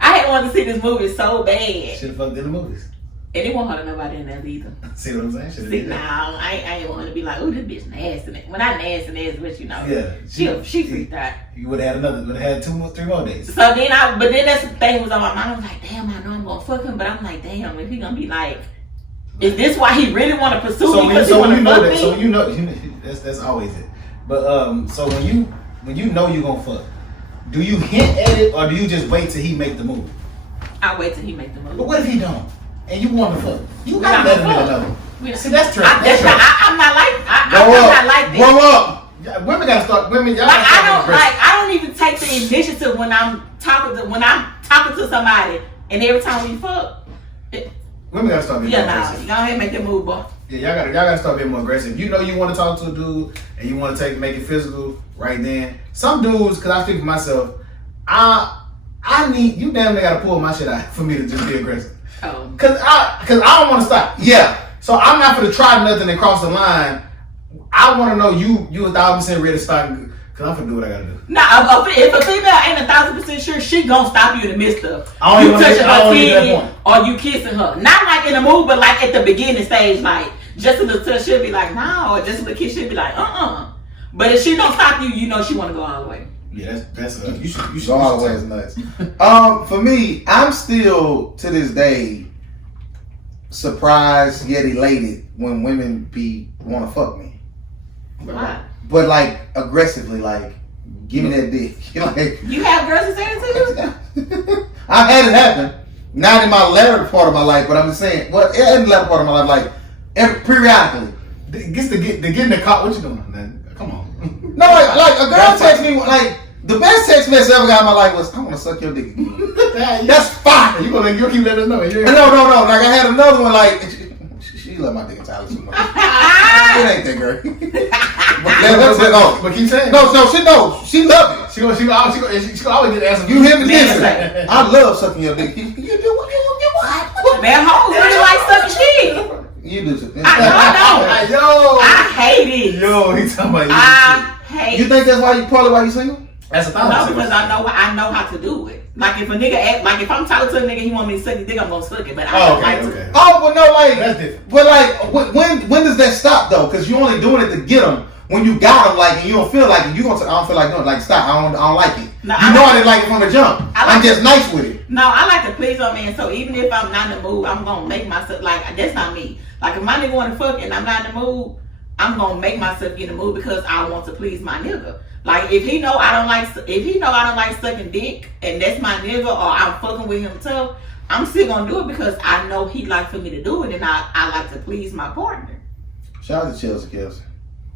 I had wanted to see this movie so bad. Should have fucked in the movies. And it wasn't hurt nobody in there either. See what I'm saying? See, nah, I ain't want to be like, oh, this bitch nasty. When I nasty, but you know, yeah, she freaked out. You would have had 3 more days. So then that's the thing was on my mind. I was like, damn, I know I'm gonna fuck him, but I'm like, damn, if he gonna be like, is this why he really want to pursue me? Because he want to fuck me? So you know, that's always it. But so when you know you gonna fuck, do you hint at it or do you just wait till he make the move? I wait till he make the move. But what if he don't? And you want to fuck? You gotta let him know. See, that's true. I'm not like that. Grow up. Yeah, women gotta start. Women, y'all. Like I don't even take the initiative when I'm talking to somebody, and every time we fuck. Women gotta start being more aggressive. Go ahead and make that move, boy. Yeah, y'all gotta start being more aggressive. You know you want to talk to a dude and you want to make it physical right then. Some dudes, cause I think for myself, I need you damn near gotta pull my shit out for me to just be aggressive. Oh. Cause I don't want to stop. Yeah. So I'm not gonna try nothing and cross the line. I want to know you 1,000% ready to stop. Cause I'm gonna do what I gotta do. Nah, if a female ain't 1,000% sure, she gonna stop you in the midst of you touching her titty or you kissing her. Not like in the mood, but like at the beginning stage, like just a little touch, she'll be like, no, or just a little kiss, she'll be like, But if she don't stop you, you know she wanna go all the way. Yeah, that's you should go all the way is nuts. For me, I'm still to this day surprised yet elated when women want to fuck me. Why? But like aggressively, like give me that dick. Like, you have girls that say that to you? I've had it happen. Not in my latter part of my life, but I'm just saying. Well, in the latter part of my life, like periodically. They get in the car. What you doing, man? Come on. No, like a girl text me like. The best text message I ever got in my life was, I want to suck your dick again. That's fine. You'll keep letting us know. No. Like I had another one like, she let my dick entirely too much. It ain't that great. But keep saying. No, she loved it. She always get answer. You hear me listen. I love sucking your dick. You do what? Man, hoes really like sucking dick. You do too. I know. Yo. I hate it. Yo, he talking about you. I hate it. You think that's why you single? That's a no, because I know how to do it. Like if a nigga if I'm talking to a nigga, he want me to suck his dick, I'm gonna suck it. But I don't like to. Oh, but no, like that's different. But like, when does that stop though? Because you only doing it to get them. when you got them, like, and you don't feel like it, you gonna. I don't feel like doing it. Like, stop. I don't like it. No, I didn't like it from the jump. I'm just nice with it. No, I like to please my man. So even if I'm not in the mood, I'm gonna make myself like that's not me. Like if my nigga want to fuck and I'm not in the mood, I'm gonna make myself get in the mood because I want to please my nigga. Like if he know I don't like sucking dick and that's my nigga or I'm fucking with him tough, I'm still gonna do it because I know he like for me to do it and I like to please my partner. Shout out to Kelsey.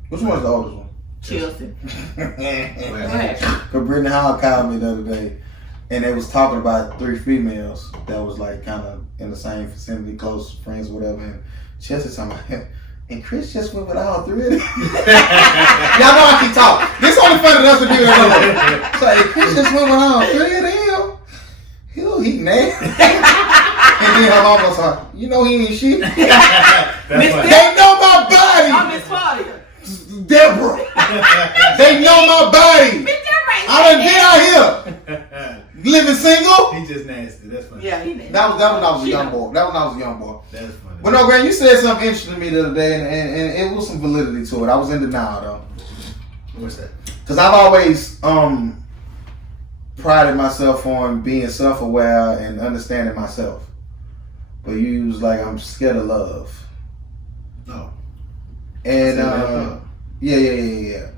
Which one's the oldest one? Chelsea. Because Brittany Howard called me the other day, and they was talking about 3 females that was like kind of in the same vicinity, close friends, whatever. And Chelsea talking about, and Chris just went with all 3 of them. Y'all know I can talk. This only funny enough to do it. So hey, Chris just went with all 3 of them. He nasty. And then her mom was like, you know he ain't shit. They know my body. I'm Miss Claudia. Deborah. They know my body. I done been out here. Living single. He just nasty. That's funny. Yeah, he nasty. That was when I was a young boy. That when I was a young boy. That's funny. But no, Grant, you said something interesting to me the other day, and it was some validity to it. I was in denial though. What's that? Because I've always prided myself on being self-aware and understanding myself. But you was like, I'm scared of love. No. And yeah.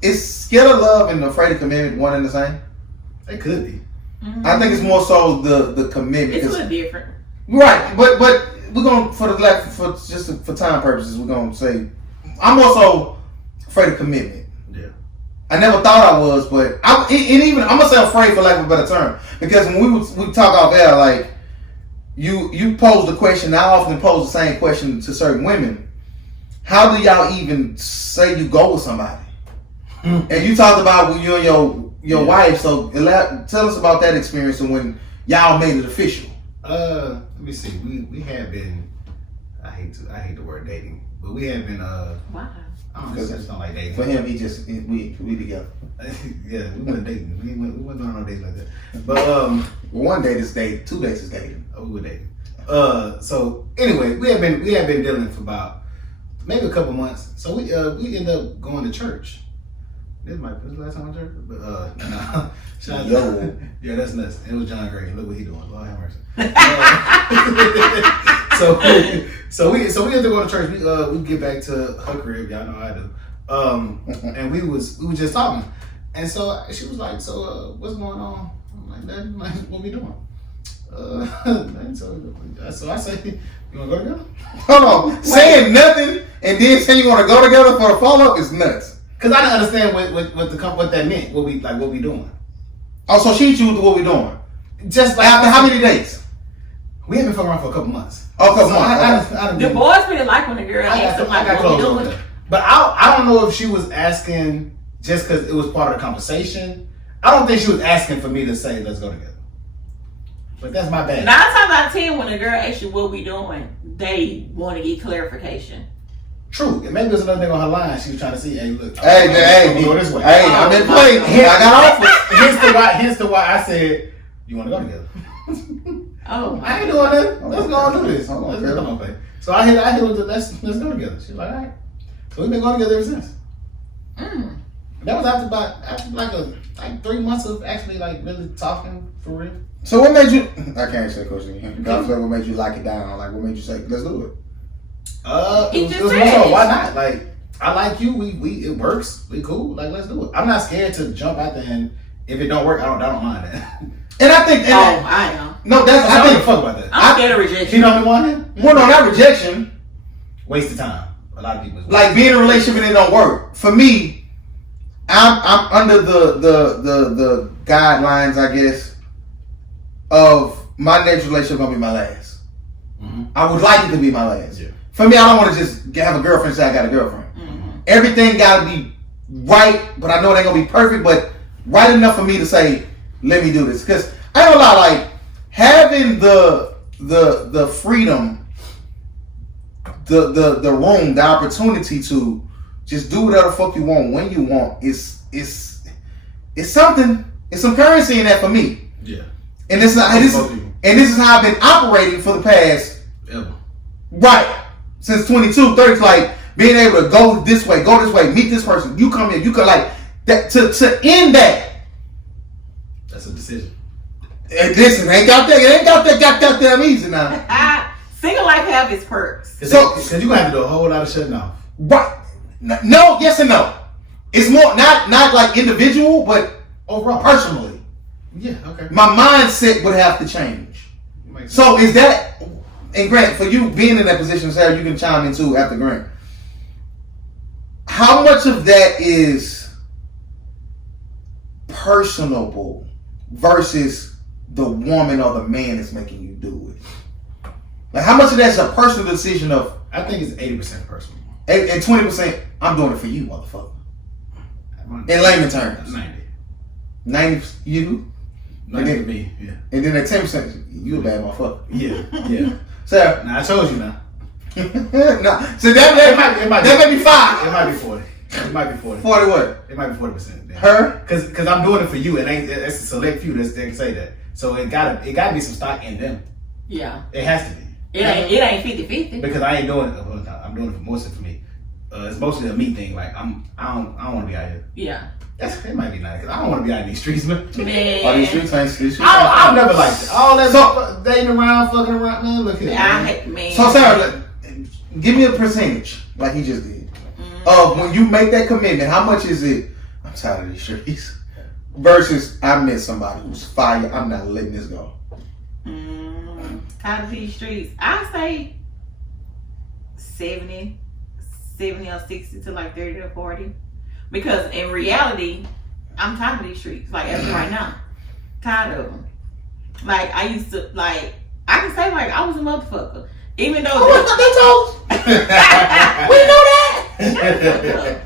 Is scared of love and afraid of commitment one and the same? It could be. Mm-hmm. I think it's more so the commitment. It's a little different. Right, but we're gonna for time purposes, we're gonna say I'm also afraid of commitment. Yeah. I never thought I was, but I'm gonna say afraid for lack of a better term, because when we talk off air, like you posed the question. I often pose the same question to certain women. How do y'all even say you go with somebody? And you talked about when you and your wife. So tell us about that experience and when y'all made it official. Let me see. We have been. I hate the word dating, but we have been. Wow. I just don't like dating. For him, we together. Yeah, we weren't dating. We weren't going on dates like that. But one date is dating. 2 dates is dating. we were dating. So anyway, we have been dealing for about maybe a couple months. So we ended up going to church. This is the last time I church, but no. Yeah, that's nuts. It was John Gray. Look what he doing. Lord have mercy. So we ended up going to church. We get back to her crib. Y'all know how I do. And we was just talking. And so she was like, "So what's going on?" I'm like, "Nothing. Like, what we doing?" So I say, "You wanna go together?" Hold on, saying nothing and then saying you want to go together for a follow up is nuts. Cause I didn't understand what that meant. What we doing? Oh, so she choose what we doing? Just like After how many days? We haven't been fucking around for a couple months. Oh, a couple months. The boys really like when the girl asks them like, what we doing? But I don't know if she was asking just because it was part of the conversation. I don't think she was asking for me to say let's go together. But that's my bad. 9 times out of 10, when a girl asks you what we doing, they want to get clarification. True. And maybe there's another thing on her line. She was trying to see, hey, look. Hey, go this way. Hey, I've been playing. I got offers. Hence the why I said, you want to go together? Oh, I ain't doing that. Let's go and do this. Come on, Come on, babe. So I hit with the let's go together. She's like, all right. So we've been going together ever since. That was after like 3 months of actually like really talking for real. So what made you? I can't answer that question again. What made you lock it down? Like what made you say let's do it? It was more so, why not? Like I like you. We it works. We cool. Like let's do it. I'm not scared to jump out there, and if it don't work, I don't mind that. And I think. I am. No, that's. I think fuck about that. I'm scared of rejection. You know what I'm Well, no, not rejection. Waste of time. A lot of people. Like being in a relationship and it don't work. For me, I'm under the guidelines, I guess, of my next relationship gonna be my last. Mm-hmm. I would like it to be my last. Yeah. For me, I don't want to just have a girlfriend say I got a girlfriend. Mm-hmm. Everything got to be right, but I know it ain't gonna be perfect, but right enough for me to say, let me do this. Because I ain't gonna lie, like having the freedom, the room, the opportunity to just do whatever the fuck you want when you want is something. It's some currency in that for me. Yeah. And this is how I've been operating for the past ever. Right. Since 22, 30, like being able to go this way, meet this person. You come in, you could like that to end that. That's a decision. And listen, it ain't got that goddamn easy now. Single life have its perks. Because you're gonna have to do a whole lot of shutting off. Right? No, yes and no. It's more not like individual, but overall, personally. Yeah. Okay. My mindset would have to change. So is that? And Grant, for you being in that position, Sarah, you can chime in too after Grant. How much of that is personable versus the woman or the man that's making you do it? Like, how much of that's a personal decision of? I think it's 80% personal. And 20%, I'm doing it for you, motherfucker. In layman terms. 90 you? 90 for me, yeah. And then at 10%, you a bad motherfucker. Yeah. So now I told you now. no. So that might be 5. It might be 40. It might be 40. 40 what? It might be 40%. Yeah. Her? Because I'm doing it for you, and that's a select few that can say that. So it gotta be some stock in them. Yeah. It has to be. It ain't 50-50. Because I ain't doing it. I'm doing it for mostly for me. It's mostly a me thing. Like I don't want to be out here. Yeah. It might be nice because I don't want to be out in these streets, man. All these streets ain't. I've never liked it. All that dating around, fucking around, man. Look here. Man. So Sarah, give me a percentage like he just did of when you make that commitment. How much is it? I'm tired of these streets. Versus I met somebody who's fire. I'm not letting this go. Tired of these streets. I say 70 or 60 to like 30 or 40. Because in reality, I'm tired of these streets. Like, as of right now. Tired of them. Like, I used to, like, I can say, like, I was a motherfucker. Even though... we know that!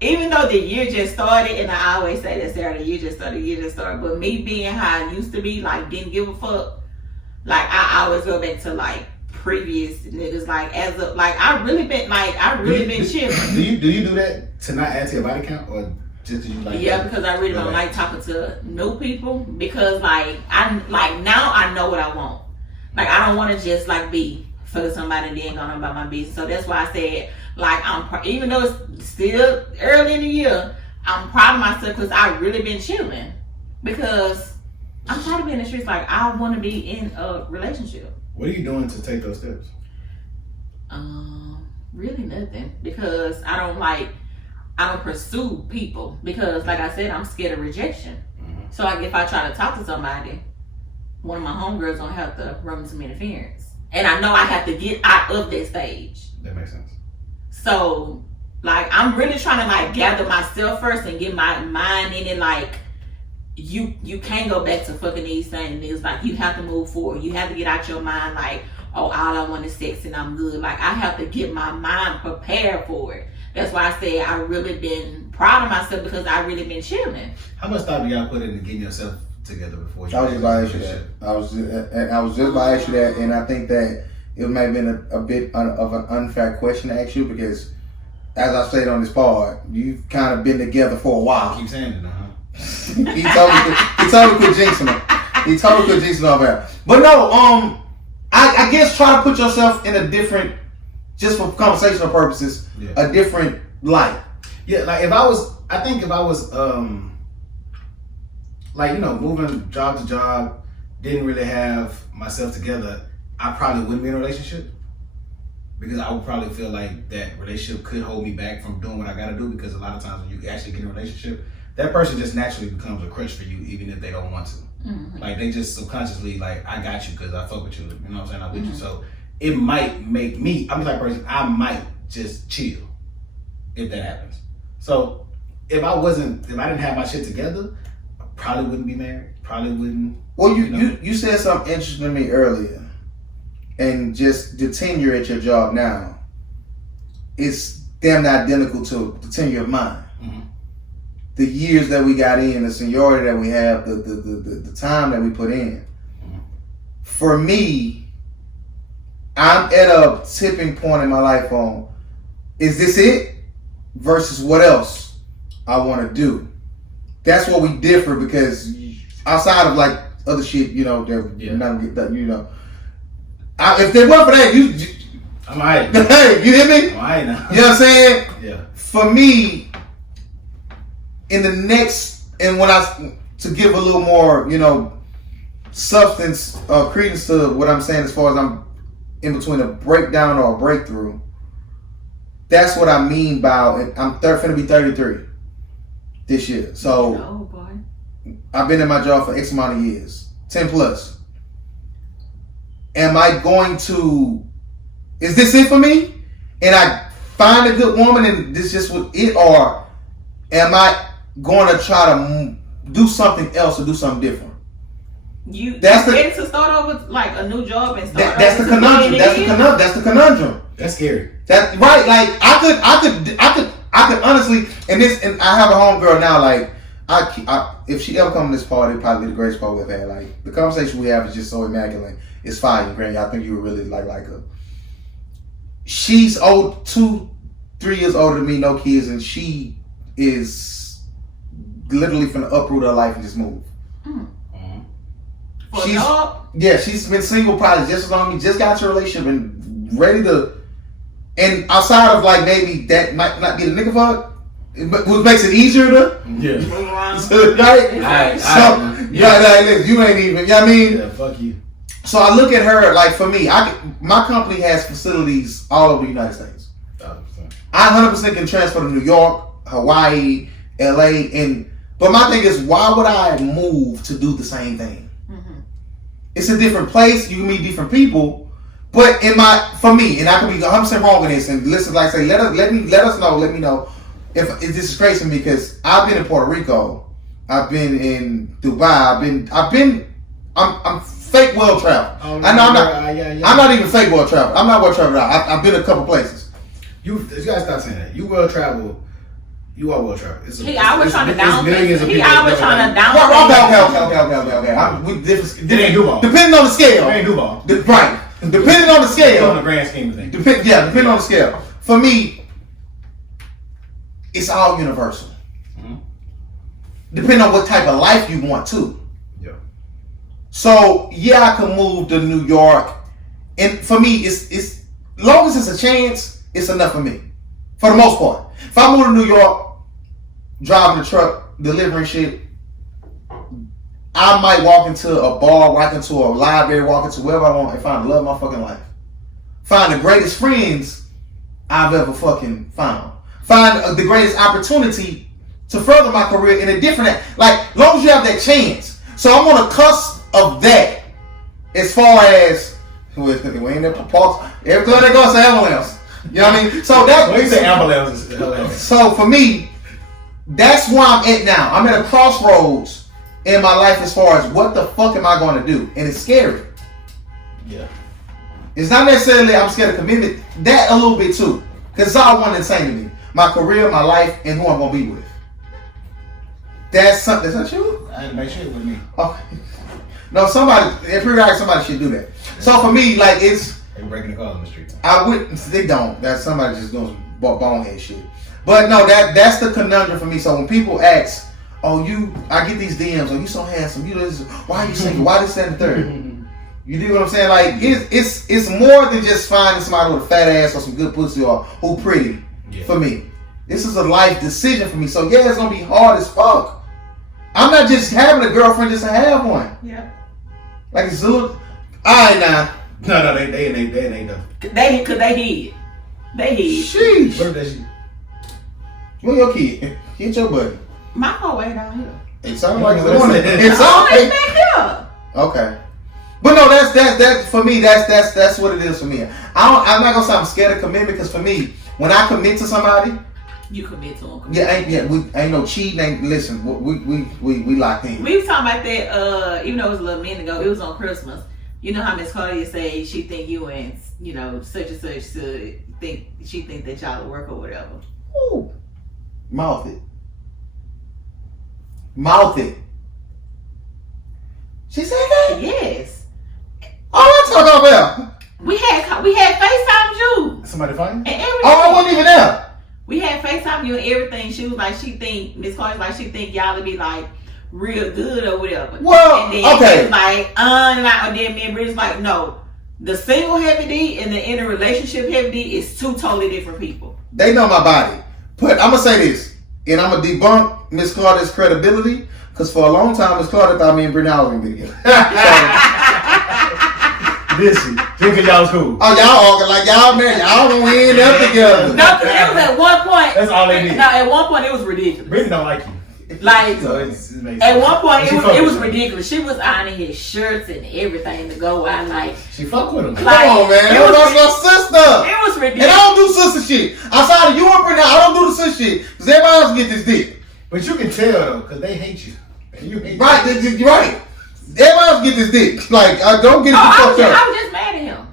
Even though the year just started, and I always say that, Sarah, the year just started. But me being how I used to be, like, didn't give a fuck. Like, I always go back to, like, previous niggas. Like, as of, like, I really been chilling. Do you do that to not add to your body count, or just because you like? Yeah, because I really don't like talking to new people. Because, like, now I know what I want. Like, I don't want to just, like, be fucking somebody and then going on about my business. So that's why I said, like, even though it's still early in the year, I'm proud of myself because I really been chilling. Because I'm tired of being in the streets. Like, I want to be in a relationship. What are you doing to take those steps? Really nothing. Because I don't pursue people. Because, like I said, I'm scared of rejection. Mm-hmm. So, like, if I try to talk to somebody, one of my homegirls gonna have to run some interference. And I know I have to get out of that stage. That makes sense. So, like, I'm really trying to, like, gather myself first and get my mind in it. Like, you can't go back to fucking these things. It's like, you have to move forward. You have to get out your mind, like, oh, all I want is sex and I'm good. Like, I have to get my mind prepared for it. That's why I say I really been proud of myself because I really been chilling. How much thought do y'all put into getting yourself together before you? I was just about to ask you that. I was just about to ask you that, and I think that it may have been a bit of an unfair question to ask you because, as I said on this pod, you've kind of been together for a while. I keep saying it, he told me quit jinxing him. He told me quit jinxing all that. But no, I guess try to put yourself in a different, just for conversational purposes, a different light. Yeah, like if I was like, you know, moving job to job, didn't really have myself together, I probably wouldn't be in a relationship because I would probably feel like that relationship could hold me back from doing what I gotta do because a lot of times when you actually get in a relationship, that person just naturally becomes a crutch for you even if they don't want to. Mm-hmm. Like they just subconsciously like, I got you because I fuck with you, you know what I'm saying, I'm with you. So it might make me, I'm the type of person, I might just chill if that happens. So if I didn't have my shit together, I probably wouldn't be married, probably wouldn't. Well, you said something interesting to me earlier, and just the tenure at your job now is damn near identical to the tenure of mine. Mm-hmm. The years that we got in, the seniority that we have, the time that we put in. Mm-hmm. For me, I'm at a tipping point in my life on, is this it? Versus what else I want to do. That's where we differ because outside of like other shit, you know, nothing get done, you know. If they weren't for that, I'm alright. Hey, you hear me? I'm alright now. You know what I'm saying? Yeah. For me, in the next, and when to give a little more, substance, credence to what I'm saying as far as I'm in between a breakdown or a breakthrough, that's what I mean by, I'm finna be 33 this year. So, oh boy, I've been in my job for X amount of years, 10 plus. Am I going to, is this it for me? And I find a good woman and this just what it, or am I going to try to do something else or do something different? That's ready to start over with like a new job and start. That's the conundrum. That's the conundrum. That's scary. That right? Like I could honestly, and I have a homegirl now. Like if she ever come to this party, it'd probably be the greatest party we've had. Like the conversation we have is just so immaculate. It's fine, Granny. I think you would really like her. She's 2-3 years older than me, no kids, and she is literally finna uproot her life and just move. She's been single probably just as long as me, just got your relationship and ready to, and outside of like maybe that might not be the nigga fuck, but what makes it easier to right? You ain't even, you know what I mean? Yeah, fuck you. So I look at her, like for me, my company has facilities all over the United States. 100%. I 100% can transfer to New York, Hawaii, LA, but my thing is, why would I move to do the same thing? It's a different place. You can meet different people, but for me, and I could be 100% wrong in this. And listen, like I say, let me know if this is crazy to me, because I've been in Puerto Rico, I've been in Dubai, I'm fake well traveled. Oh, I know I'm not even fake well traveled. I'm not well traveled out. I've been a couple places. You gotta stop saying that. You well traveled. You are well traveled. He always trying to downplay. Okay. It ain't Duval. Depending on the scale. It ain't Duval. Right. Depending on the scale. On the grand scheme of things. Depending on the scale. For me, it's all universal. Mm-hmm. Depending on what type of life you want too. Yeah. So I can move to New York, and for me, it's as long as it's a chance, it's enough for me. For the most part, if I move to New York, driving a truck, delivering shit, I might walk into a bar, walk into a library, walk into wherever I want and find the love of my fucking life. Find the greatest friends I've ever fucking found. Find the greatest opportunity to further my career in a different, like, as long as you have that chance. So I'm on the cusp of that as far as, we ain't there for parks. Everywhere they go, it's an ambulance. You know what I mean? So that when you say ambulance, it's hilarious. So for me, that's where I'm at now. I'm at a crossroads in my life as far as what the fuck am I going to do, and it's scary. Yeah. It's not necessarily I'm scared of commitment. That a little bit too, because it's all one and the same to me. My career, my life, and who I'm going to be with. That's something. That's not you. I didn't make sure it was me. Okay. No, somebody should do that. So for me, like it's. They breaking the cars on the street. They don't. That's somebody just doing some bonehead shit. But no, that's the conundrum for me. So when people ask, I get these DMs, you so handsome, you this, why are you single? Why this, that, and the third? You do what I'm saying? Like it's more than just finding somebody with a fat ass or some good pussy or who pretty for me. This is a life decision for me. So it's gonna be hard as fuck. I'm not just having a girlfriend just to have one. Yeah. Like it's a little. Alright now. No, they ain't though. They hid. Sheesh. What if that shit? Where your kid? Get your buddy. My whole way down here. It sounds like It's always back here. Okay. But no, that's for me. That's what it is for me. I'm not gonna say I'm scared of commitment, because for me, when I commit to somebody, you commit to them. Ain't no cheating. Listen, we locked in. We was talking about that. Even though it was a little minute ago, it was on Christmas. You know how Miss Claudia say she think you and such and such she think that y'all will work or whatever. Ooh. Mouth it. She said that? Yes. Oh, let's talk about that. We had FaceTime you. Somebody find you? And everything. Oh, I wasn't even there. We had FaceTime you and everything. She was like, Miss Claudia's like, she think y'all would be like real good or whatever. Well, and then okay. Like, and then me and Brittany's like, no. The single heavy D and the in a relationship heavy D is two totally different people. They know my body. I'm gonna say this, and I'm gonna debunk Miss Claudia's credibility, because for a long time Miss Claudia thought me and Brittany was gonna be together. Did she? Because y'all was cool. Oh, y'all arguing like y'all married. Y'all gonna end up together. No, it was at one point. That's all they did. No, at one point it was ridiculous. Brittany don't like you. Like, So it makes at sense. one point it was with him. ridiculous. She was ironing his shirts and everything to go out. Like, She fuck with him. Come on, man. It That was was my sister. it was And I ridiculous. don't do sister shit. Outside of you and Brittany, I don't do the sister shit. Because everybody else get this dick. But you can tell though, because they hate you. And you hate Right, them. you're right. Everybody else get this dick. Like, don't get it I fucked was up. just mad at him.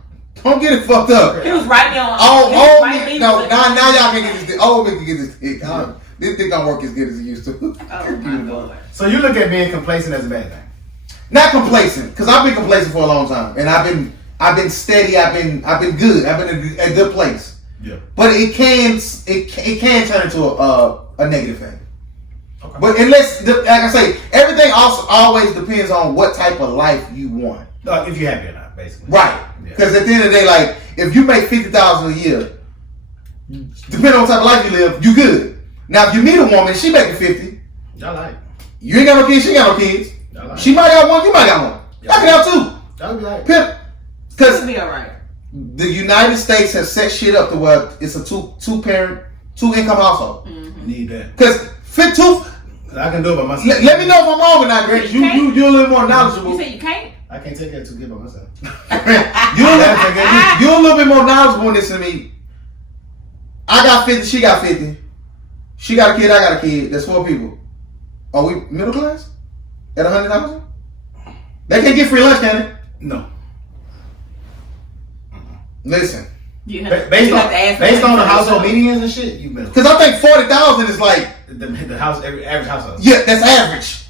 Don't get it fucked up. He was right there on. Oh, he was oh, right there. no, now y'all can get this dick. Oh, we can get this dick. This dick don't work as good as it used to. Oh my Lord. So you look at being complacent as a bad thing. Not complacent, because I've been complacent for a long time, and I've been steady. I've been good. I've been in a good place. Yeah. But it can turn into a negative thing. Okay. But unless, like I say, everything also always depends on what type of life you want. If you're happy or not, basically. Right. Yeah. Because at the end of the day, like, if you make $50,000 a year, depending on what type of life you live, you good. Now, if you meet a woman, she making 50. Y'all like. You ain't got no kids, she ain't got no kids. Y'all like. She might have one, you might got one. Y'all can have two. Y'all be like. Because It'll be alright. the United States has set shit up to where it's a two income household. Need that. Because I can do it by myself. let me know if I'm wrong or not, Greg. You're a little more You knowledgeable. said you can't? I can't take care of 2 kids by myself. You're a little bit more knowledgeable in this than me. I got 50, she got 50. She got a kid, I got a kid. That's 4 people. Are we middle class? At $100,000? They can't get free lunch, can they? No. Listen. You Based have to ask on the household medians and shit, you better. Because I think 40,000 is like, The house, average household. yeah, that's average.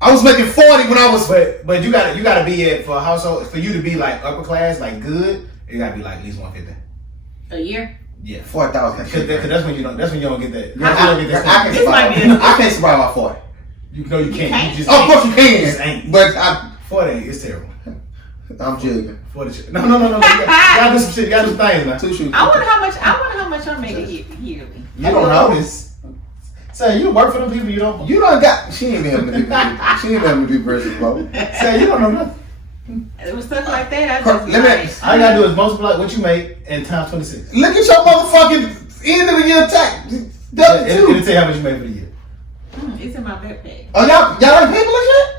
I was making 40 when I was. But you gotta be at for a household for you to be like upper class, like good. It gotta be like at least 150 a year. Yeah, 4,000. because that's when you don't get that. You I don't get that. This might be I can't survive off 40. You know you can't. can't? You just Oh, of course you just can. ain't. But 40 ain't. It's terrible. I'm joking. 40 shit. No. You gotta do some shit. You gotta do some things, man. 2 shoes. I wonder how much I'm making yearly. You don't know this. Say you work for them people. You don't. You done got. She ain't been having to be. She ain't been having to be president, bro. Say you don't know nothing. It was stuff like that. I just Let me- like, All you gotta do is multiply what you make and times 26. Look at your motherfucking end of the year tax. It'll tell you how much you made for the year. it's in my backpack. Oh, y'all like paper like that?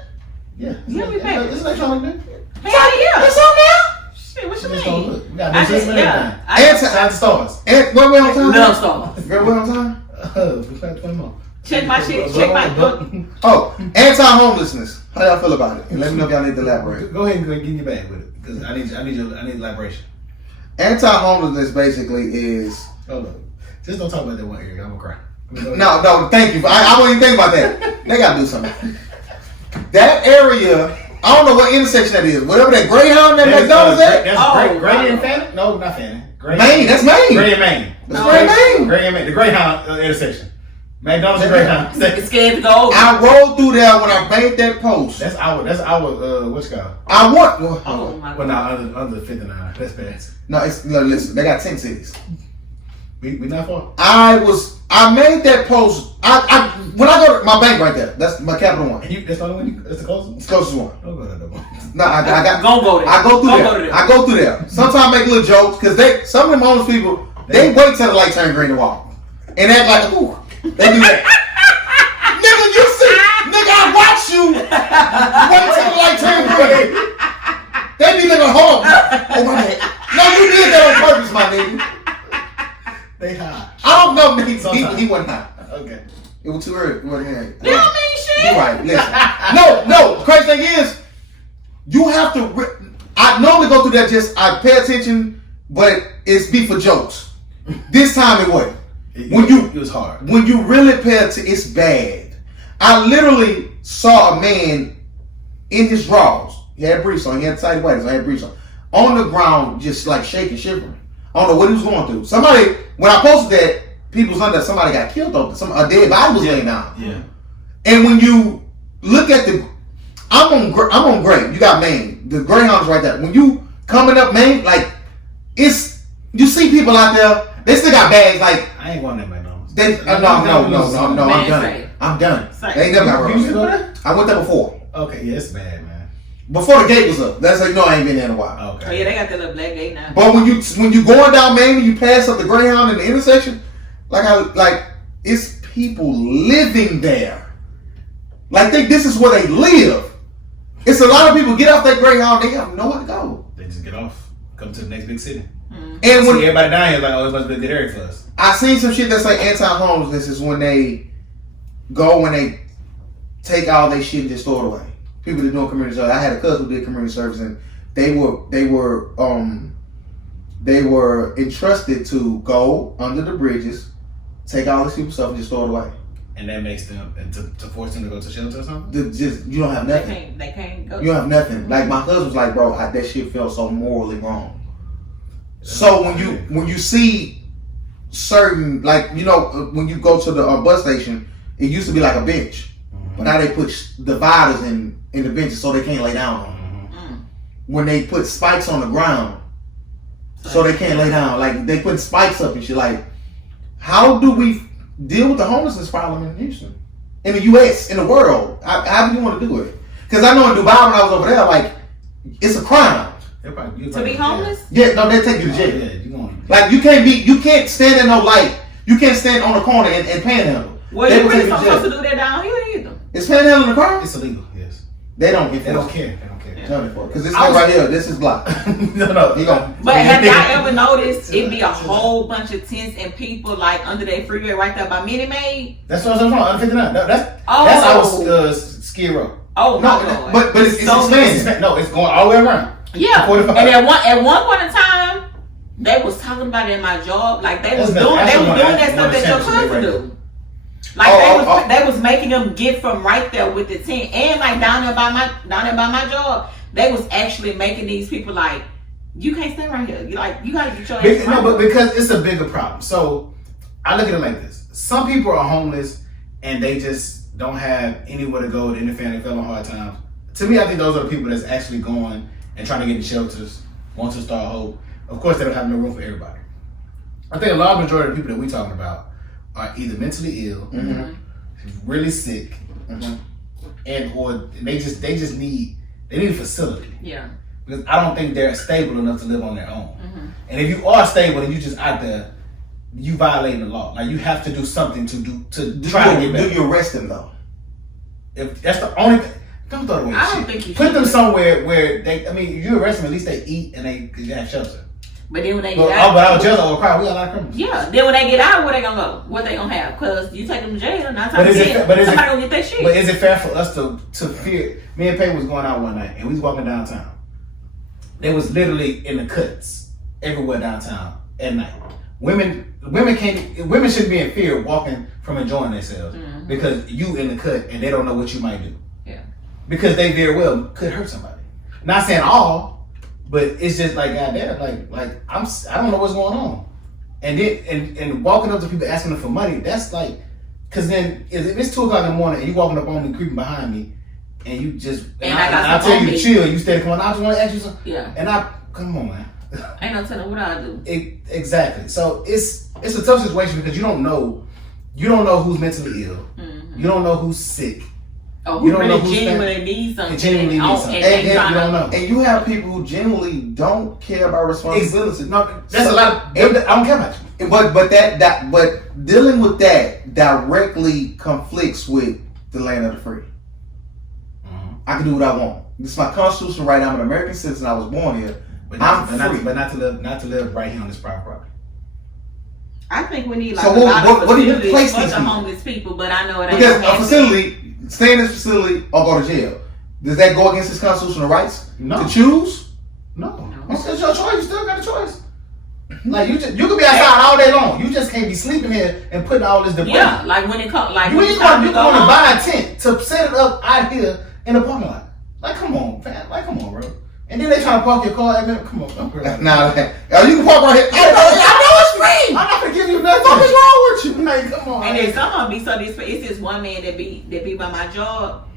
Yeah. Yeah, we pay. It's electronic, man. Hell yeah. It's on now? Shit, what you Just don't mean? look. We got I no just, system and yeah. everything. I Sign the stars. And wait on time? love stars. Girl, wait on time? We got 20 more. Check my shit. Check my book. Oh, anti-homelessness. How y'all feel about it? And let me know if y'all need to elaborate. Go ahead and get in your bag with it, because I need elaboration. Anti-homelessness basically is. Hold on. Just don't talk about that one area. I'm gonna cry. No, thank you. I won't even think about that. They gotta do something. That area, I don't know what intersection that is. Whatever that Greyhound that McDonald's at. That's Oh, Gray and wow. Fannin? No, not Fannin. Maine, that's Maine. Gray and Maine. That's Maine. Gray and Maine. The Greyhound intersection. McDonald's and Greyhound. It's scared to go over. I rolled through there when I made that post. That's our what's it called? I want. Oh my Well, god. no, under 59. That's bad. No, listen. They got 10 cities. We not far. I made that post. When I go to my bank right there, that's my Capital One. And that's the only one. That's the closest one. It's closest one. Don't go to that one. No, I got. Don't go there. I go through Don't there. go there. I go through there. Sometimes I make little jokes because some of them homeless people they wait till the light turn green to walk and act like ooh. They do that. Nigga, you see, nigga, I watch you. Wait till the light turn green. They be looking hold on. Oh my bad. No, you did that on purpose, my nigga. They high. I don't know, nigga. Sometimes. He wasn't high. Okay. It was too early. It wasn't here. You don't mean shit. You're right. Listen. No. The crazy thing is, you have to. I normally go through that I pay attention, but it's be for jokes. This time it wasn't. It was hard. When you really pay attention, it's bad. I literally saw a man in his drawers. He had briefs on. He had tight whities. I had briefs on the ground, just like shaking, shivering. I don't know what he was going through. Somebody, when I posted that, people was under. Somebody got killed over. A dead body was laying down. Yeah. And when you look at I'm on Gray. You got Maine. the Greyhound is right there. When you coming up Main, like it's you see people out there. They still got bags. Like I ain't going to McDonald's. No. I'm done. They ain't never got road. I went there before. Okay, yeah, it's bad, man. Before the gate was up. That's how you know I ain't been there in a while. Okay. Oh yeah, they got that little black gate now. But when you going down Main and you pass up the Greyhound in the intersection, like it's people living there. Like this is where they live. It's a lot of people get off that Greyhound, they have nowhere to go. They just get off, come to the next big city. Mm-hmm. And when everybody down here is like, oh, it must be a good area for us. I seen some shit that's like anti-homelessness is when they go when they take all their shit and just throw it away. People that doing community service. I had a cousin who did community service, and they were entrusted to go under the bridges, take all this people's stuff and just throw it away. And that makes them to force them to go to shelter or something. You don't have nothing. They can't go. You don't have nothing. Like my husband was like, bro, that shit felt so morally wrong. So when you see certain, like, you know, when you go to the bus station, it used to be like a bench, but now they put dividers in the benches so they can't lay down on them. Mm-hmm. When they put spikes on the ground, so they can't lay down, like they put spikes up and shit. Like, how do we deal with the homelessness problem in Houston, in the U.S., in the world? How do you want to do it? Because I know in Dubai when I was over there, like, it's a crime. To be homeless? Yeah, no, they take you to jail. Yeah, you going? Like you can't stand in no light. You can't stand on the corner and panhandle. Well, you really supposed to do that down here either. Is panhandling a crime? It's illegal. Yes. They don't care. Tell me for it. Because this thing right here, this is blocked. No. But have y'all ever noticed it be a whole bunch of tents and people like under that freeway right there by Minute Maid? That's what I'm talking about. That's our Skid Row. Oh no, but it's expanding. No, it's going all the way around. Yeah, and at one point in time, they was talking about it in my job. Like they was doing that stuff that your cousin do. Like they was making them get from right there with the tent, and like down there by my job, they was actually making these people like, you can't stay right here. You gotta get your ass. No, but because it's a bigger problem. So I look at it like this: some people are homeless and they just don't have anywhere to go. In their family fell on hard times. To me, I think those are the people that's actually going and trying to get in shelters, want to start hope. Of course, they don't have no room for everybody. I think a large majority of the people that we're talking about are either mentally ill, really sick, and or they just need a facility. Yeah. Because I don't think they're stable enough to live on their own. Mm-hmm. And if you are stable and you just out there, you violating the law. Like you have to do something to try to get better. Do you arrest them though? If that's the only thing. Don't throw it away. I don't think you put them somewhere where they. I mean, you arrest them, at least they eat and they have shelter. But then when they get out, but I was jail over crowd. We got a lot of criminals. Yeah. Then when they get out, where they gonna go? What they gonna have? Because you take them to jail, not somebody gonna get their shit. But is it fair for us to fear? Me and Payne was going out one night and we was walking downtown. They was literally in the cuts everywhere downtown at night. Women shouldn't be in fear walking from enjoying themselves because you in the cut and they don't know what you might do. Yeah. Because they very well could hurt somebody. Not saying all, but it's just like goddamn, like I don't know what's going on. And then and walking up to people asking them for money, that's like, cause then if it's 2:00 in the morning and you walking up on me, creeping behind me, and you just I tell you to chill, you steady coming. I just want to ask you something. Yeah. And come on, man. Ain't no telling what I do. Exactly. So it's a tough situation because you don't know who's mentally ill. Mm-hmm. You don't know who's sick. Oh, who really genuinely needs something. And you don't know. And you have people who genuinely don't care about responsibility. No, that's a lot. I don't care about you. But dealing with that directly conflicts with the land of the free. Mm-hmm. I can do what I want. This is my constitutional right. I'm an American citizen. I was born here. But not to live right here on this private property. I think we need a lot of facilities for the homeless people, but I know it ain't. Because a facility, stay in this facility or go to jail. Does that go against his constitutional rights to choose? No. It's your choice. You still got a choice. Like you could be outside all day long. You just can't be sleeping here and putting all this debris. Yeah, like when it comes, like you going to buy a tent to set it up out here in the parking lot. Like come on, man. Like come on, bro. And then they try to park your car at me. Come on, don't worry. Nah, you can park right here. I know it's free. I'm not gonna give you nothing. What's wrong with you? Like, come on. And then some of them be so desperate. It's this one man that be by my job.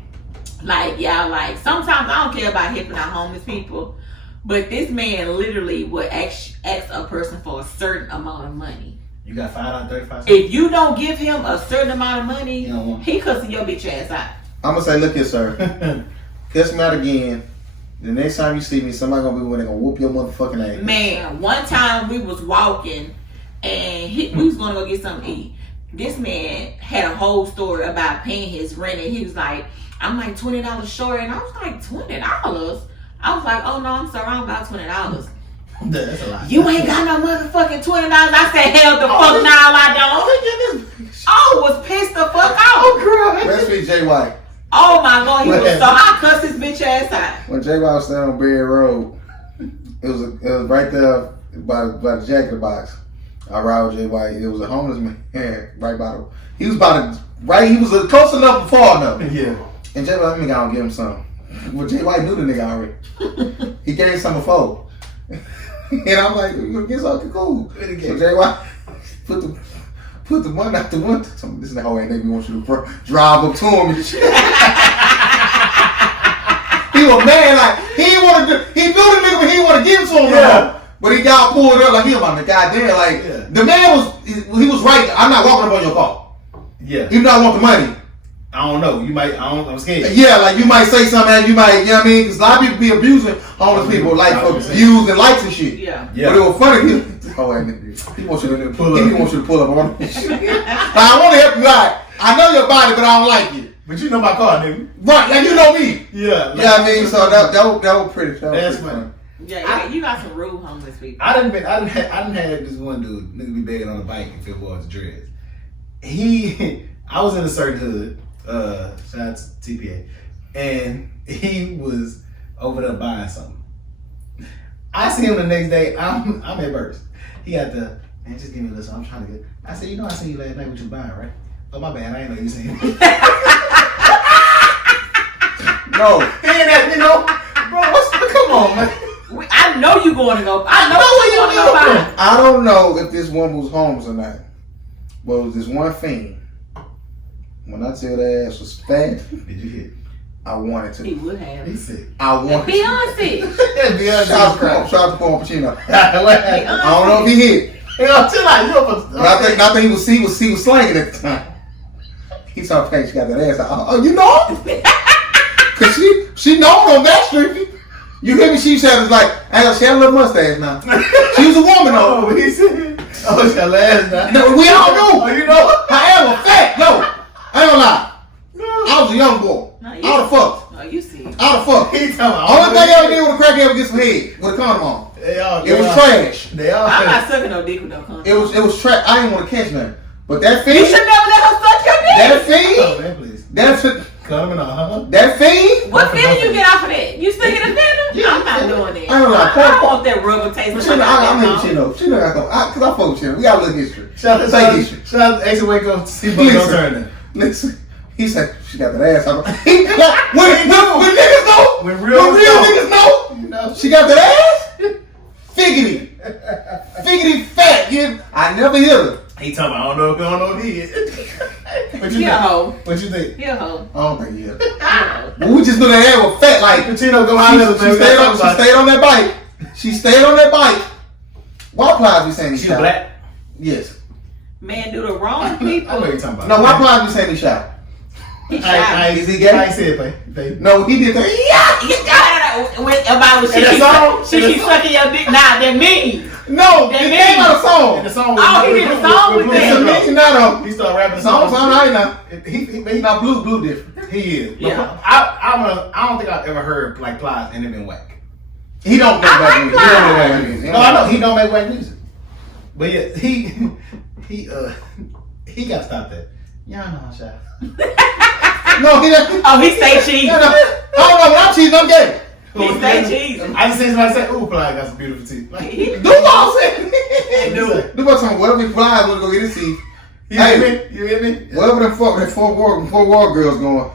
Like, y'all, like, sometimes I don't care about helping out homeless people, but this man literally would ask a person for a certain amount of money. You got $5.35. If you don't give him a certain amount of money, he cussing your bitch ass out. I'm gonna say, look here, sir. Cuss me out again. The next time you see me, somebody gonna be when they gonna whoop your motherfucking ass. Man, one time we was walking and we was gonna go get something to eat. This man had a whole story about paying his rent, and he was like, I'm like $20 short, and I was like, $20? I was like, oh no, I'm sorry, I'm about $20. That's a lot. You ain't got no motherfucking $20. I said, hell the fuck no, I don't. I was pissed the fuck off. Oh, girl. Let's be Jay White. Oh my God, he was so I cussed his bitch ass out. When Jay White was standing on Berry Road, it was right there by the jacket box. I ride with Jay White. It was a homeless man right by the. He was close enough to fall though. Yeah. And Jay White, let me go and give him some. Well, Jay White knew the nigga already. He gave some before. And I'm like, you gonna get something cool. So Jay White put the money out the window. This is the whole ain't nigga want you to drive up to him and shit. He was mad, like he knew the nigga, but he wanted to give it to him. Yeah. But he got pulled up like he about the goddamn like the man he was right. I'm not walking up on your car. Yeah. Even though I want the money. I don't know. I'm scared. Yeah, like you might say something and you might, you know what I mean? Because a lot of people be abusing homeless people like for views and likes and shit. Yeah. But it was funny. He wants you to pull up. He wants you to pull up on this shit. I want to help you out. I know your body, but I don't like it. But you know my car, nigga. Right, like you know me. Yeah. Yeah, I mean, so that was pretty. That's funny. Yeah, you got some rude homeless people. I didn't have this one dude, nigga be begging on the bike if it was dreads. I was in a certain hood, shout out to TPA, and he was over there buying something. I see him the next day, I'm at Burst. He got the, man, just give me a listen, I'm trying to get, I said, I seen you last night, what you buying, right? Oh, my bad, I ain't know you seen it. No. He ain't asked me, bro, come on, man. I know you going to go. I know where you going to go buy. I don't know if this one was homeless or not, but it was this one thing. When I tell that ass was fat, did you hit? I wanted to. He would have. He said. I wanted to. Beyonce. Shout out to Paul Pacino. I don't know if he hit. Chill out. But I think he was slanging at the time. He saw Paige, she got that ass. Oh, you know? Cause she known on that street. You hear me? She said, like, she had a little mustache now. She was a woman though. Oh, he said, she got last now. No, we all knew. Oh, you know? However, fat, no. I ain't gonna lie. I was a young boy. All the fuck. No, you see. All the fuck. He talking about Only thing I ever did with a crackhead was get some head with a condom on. It was trash. I'm not sucking no dick with no condom. It was trash. I didn't want to catch nothing. But that fiend. You should never let her suck your dick. That fiend. Oh, man, please. That fiend. What feeling you get off of that? You sticking a venom? Yeah, I'm not doing that. I don't know. I don't want that rubber taste. I'm hitting Chino. Chino got to go. Because I fuck with Chino. We got a little history. Shout out to Ace and Waco. See Buck Turner. Listen. He said she got that ass. When niggas know. When real niggas know. She got that ass. Figgity fat. Yeah. I never hit her. He talking about, I don't know if he is. What you think? What you think? He a hoe. I don't think he is. But we just knew that ass was fat. Like, Pacino go out there. She stayed on that bike. She stayed on that bike. Why Plies be saying he shot? She black? Yes. Man, do the wrong people. I know you're talking about. No, why Plies be saying he shot? He shot. Is he gay? I ain't said it, No, he did that. She keep sucking your dick. Nah, that mean. No, it came out of song. The song he did a song with that. He started rapping the song. Right now. He not blue different. He is. Yeah. I don't think I've ever heard like Plies and it been whack. He don't make whack music. No, I know he don't make whack music. But yeah, he got to stop that. Y'all know I'm shy. No, he doesn't. Oh, he say cheese. I don't know. When I'm cheesing, I'm gay. He say cheese. I just seen somebody say, "Ooh, Plies got some beautiful teeth." Like, Duval said. Duval talking whatever Plies want to go get his teeth. You hear me? Whatever them four war girls going,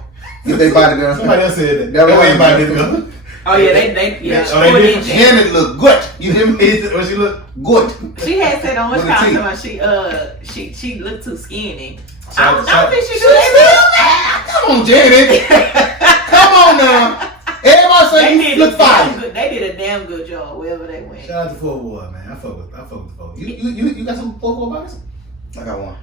get they body done. Somebody else said that. Everybody did go. Oh yeah, they Janet look good. You hear me? Or she look good. She had said on her time she looked too skinny. I don't think she do that. Come on, Janet. Come on now. Everybody say you look fine. They did a damn good job wherever they went. Shout out to Fort Ward, man. I fuck with the folks. You got some Fort Ward bodies? I got one.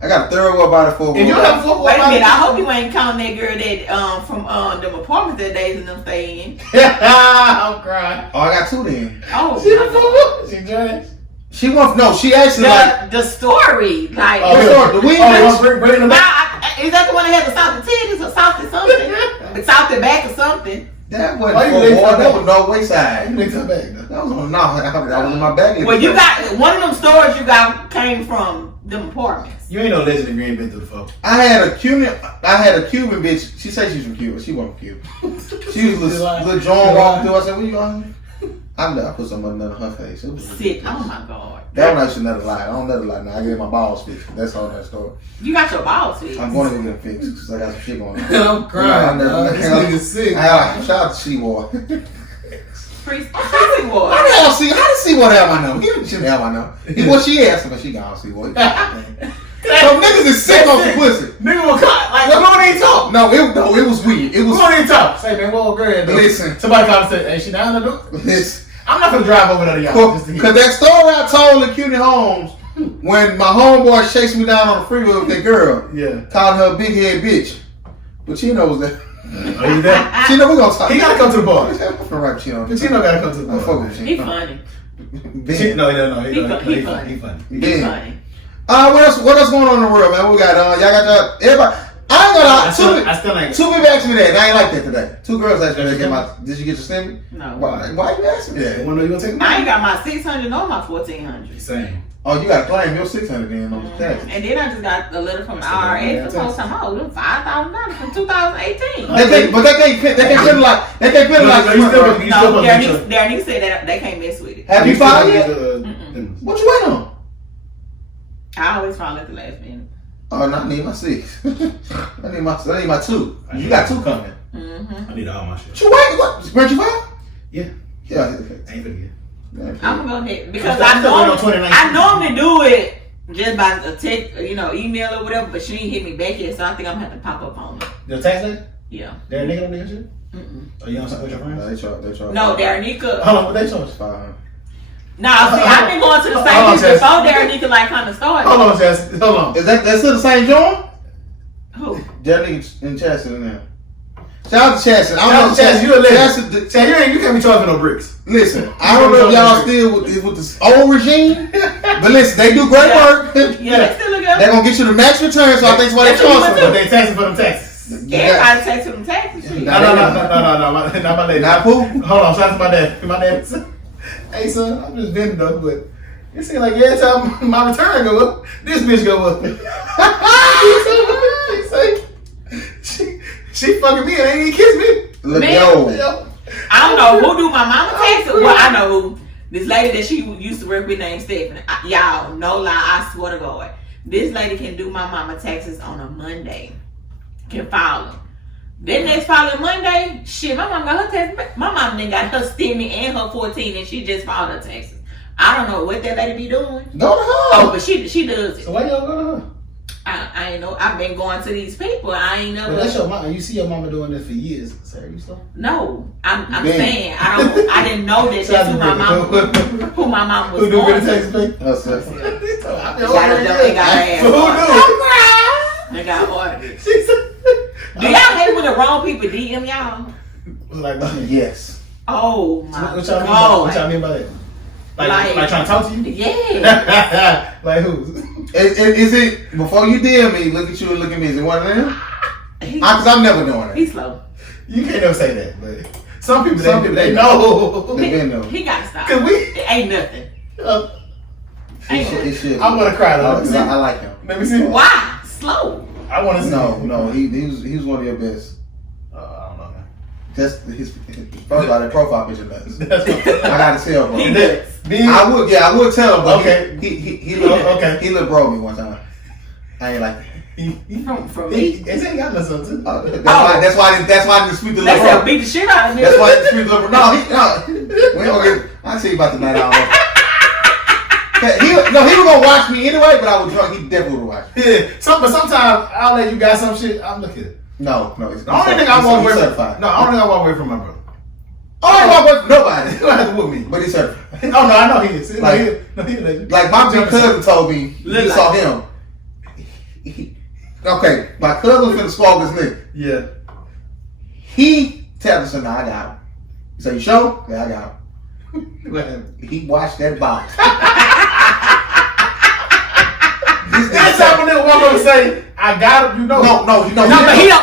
I got a third world body for. If you have Fort Ward Wait a minute, bodies, I hope you ain't counting that girl that from them apartments that days and them stay in. I'm crying. Oh, I got two then. Oh, She the Fort Ward. She trash. She wants no. She actually like the story, like the wing bitch. Bring them back. now, is that the one that had the salty titties or salty something? Salty back or something? That wasn't Fort Ward. That was no wayside. That was on that was in my bag. Well, you got one of them stories you got came from them apartments. You ain't no legend if you ain't been through the phone. I had a Cuban bitch. She said she's from Cuba. She wasn't Cuban. She was little John walking through. I said, "Where you on?" I put some money on her face. It was sick. Oh my god. That one I should never lie. I don't never lie now. I get my balls fixed. That's all that story. You got your balls fixed. I'm going to get them fixed because I got some shit going on. I'm crying. This nigga's sick. Shout out to Seaward. Pretty How did Seaward have my number? He shouldn't have my number. Well, she asked him, but she got on Seaward. So niggas is sick off the pussy. Nigga will cut. Like, we don't even talk. No, it was weird. We don't even talk. Say, man, what girl? Listen. Somebody come and say, hey, she down the door? Listen. I'm not gonna drive over there to y'all. Because that story I told in CUNY Homes, when my homeboy chased me down on the freeway with that girl, called her a big head bitch. But she knows that. Are you there? She know we gonna talk. He gotta come to the bar. Pacino gotta come to the bar. He funny. He funny. What else going on in the world, man? We got y'all got everybody. I ain't gonna lie. Two people asked me that. I ain't like that today. Two girls asked me that. Did you get your stimmy? No. Why you asking me that? You wanna know you gonna take me? I ain't got my 600 nor my 1400. Same. Oh, you gotta claim your 600 then on the tax. And then I just got a letter from the IRS for whole time. Oh, them $5,000 from 2018. They can't put it like No, Darren said that they can't mess with it. Have you filed yet? What you waiting on? I always file at the last minute. Oh, no, I need my 6. I need my 2. You got 2 coming. I need all my shit. You wait, what? Weren't you file? Yeah. Yeah. Ain't gonna get. I'm gonna go ahead because I normally do it just by a text, email or whatever. But she ain't hit me back yet, so I think I'm gonna have to pop up on it. The tax lady? Yeah. There a nigga on there shit? Oh, you don't support your friends? No, they charge. No, Darrenica. How long would they charge? $500. Nah, see, I've been going to the same place before Darrenica like kind of started. Hold on, Chess. Hold on. Is that still the same joint? Who? Darrenica and Chastity now. Shout out to Chastity. I don't know Chastity. You a legend. Chastity, you can't be charging no bricks. Listen, I don't know if y'all still with this old regime, but listen, they do great work. Yeah, they still look good. They're gonna get you the max return, so I think that's why they charge them. They taxing for them taxes. Everybody tax them taxes. No, not my lady. Not who? Hold on, shout out to my dad. My dad said, hey son, I'm just venting though, but it seems like every time my return go up, this bitch go up. She fucking me and ain't even kiss me. Look, yo. I don't know who do my mama taxes. Well, I know who. This lady that she used to work with named Stephanie. Y'all, no lie, I swear to God. This lady can do my mama taxes on a Monday. Can file them. Then next following Monday, shit, my mom got her taxes back. My mom then got her stimmy and her 14 and she just filed her taxes. I don't know what that lady be doing. Go to her. Oh, but she does it. So why y'all go to her? I ain't know. I've been going to these people. I ain't never. But that's your mama. You see your mama doing this for years. Sorry, you still? No, I'm saying I didn't know that that's who my mom was. Who do good taxes pay? They got ordered. Do y'all hate when the wrong people DM y'all? Like yes. Oh my What God. y'all mean by that? Like trying to talk to you? Yeah. Like who? Is it before you DM me? Look at you and look at me. Is it one of them? Because I'm never doing it. He's slow. You can't never say that, but some people they know. They know. He got to stop. Cause it ain't nothing. It should. I'm gonna cry though. I like him. Let me see. Why? Slow. I want to see. No. He was one of your best. I don't know, man. Just his first of all, that profile picture does. I gotta tell, bro. He does. I would tell him, but okay. He looked bro me one time. I ain't like that. From me. He ain't got no son too. That's why I didn't speak to Let's little bro. beat the shit out of him. That's why I didn't speak to little bro. No. We don't get. I see you about the night out. he was gonna watch me anyway, but I was drunk. He definitely would watch me. Yeah. But sometimes I'll let you got some shit. I'm looking at it. No. The only thing I walk away from. No, I don't think I walk away from my brother. I don't walk away from nobody. You don't have to whoop me. But he's certified. Oh no, I know he is. Like my big cousin told me, he saw him. Okay, my cousin was finna spark this nigga. Yeah. He tapped us and I got him. He said, "You sure?" Yeah, I got him. What happened? He watched that box. That's how a nigga walk up and say, "I got him." You know. No, No,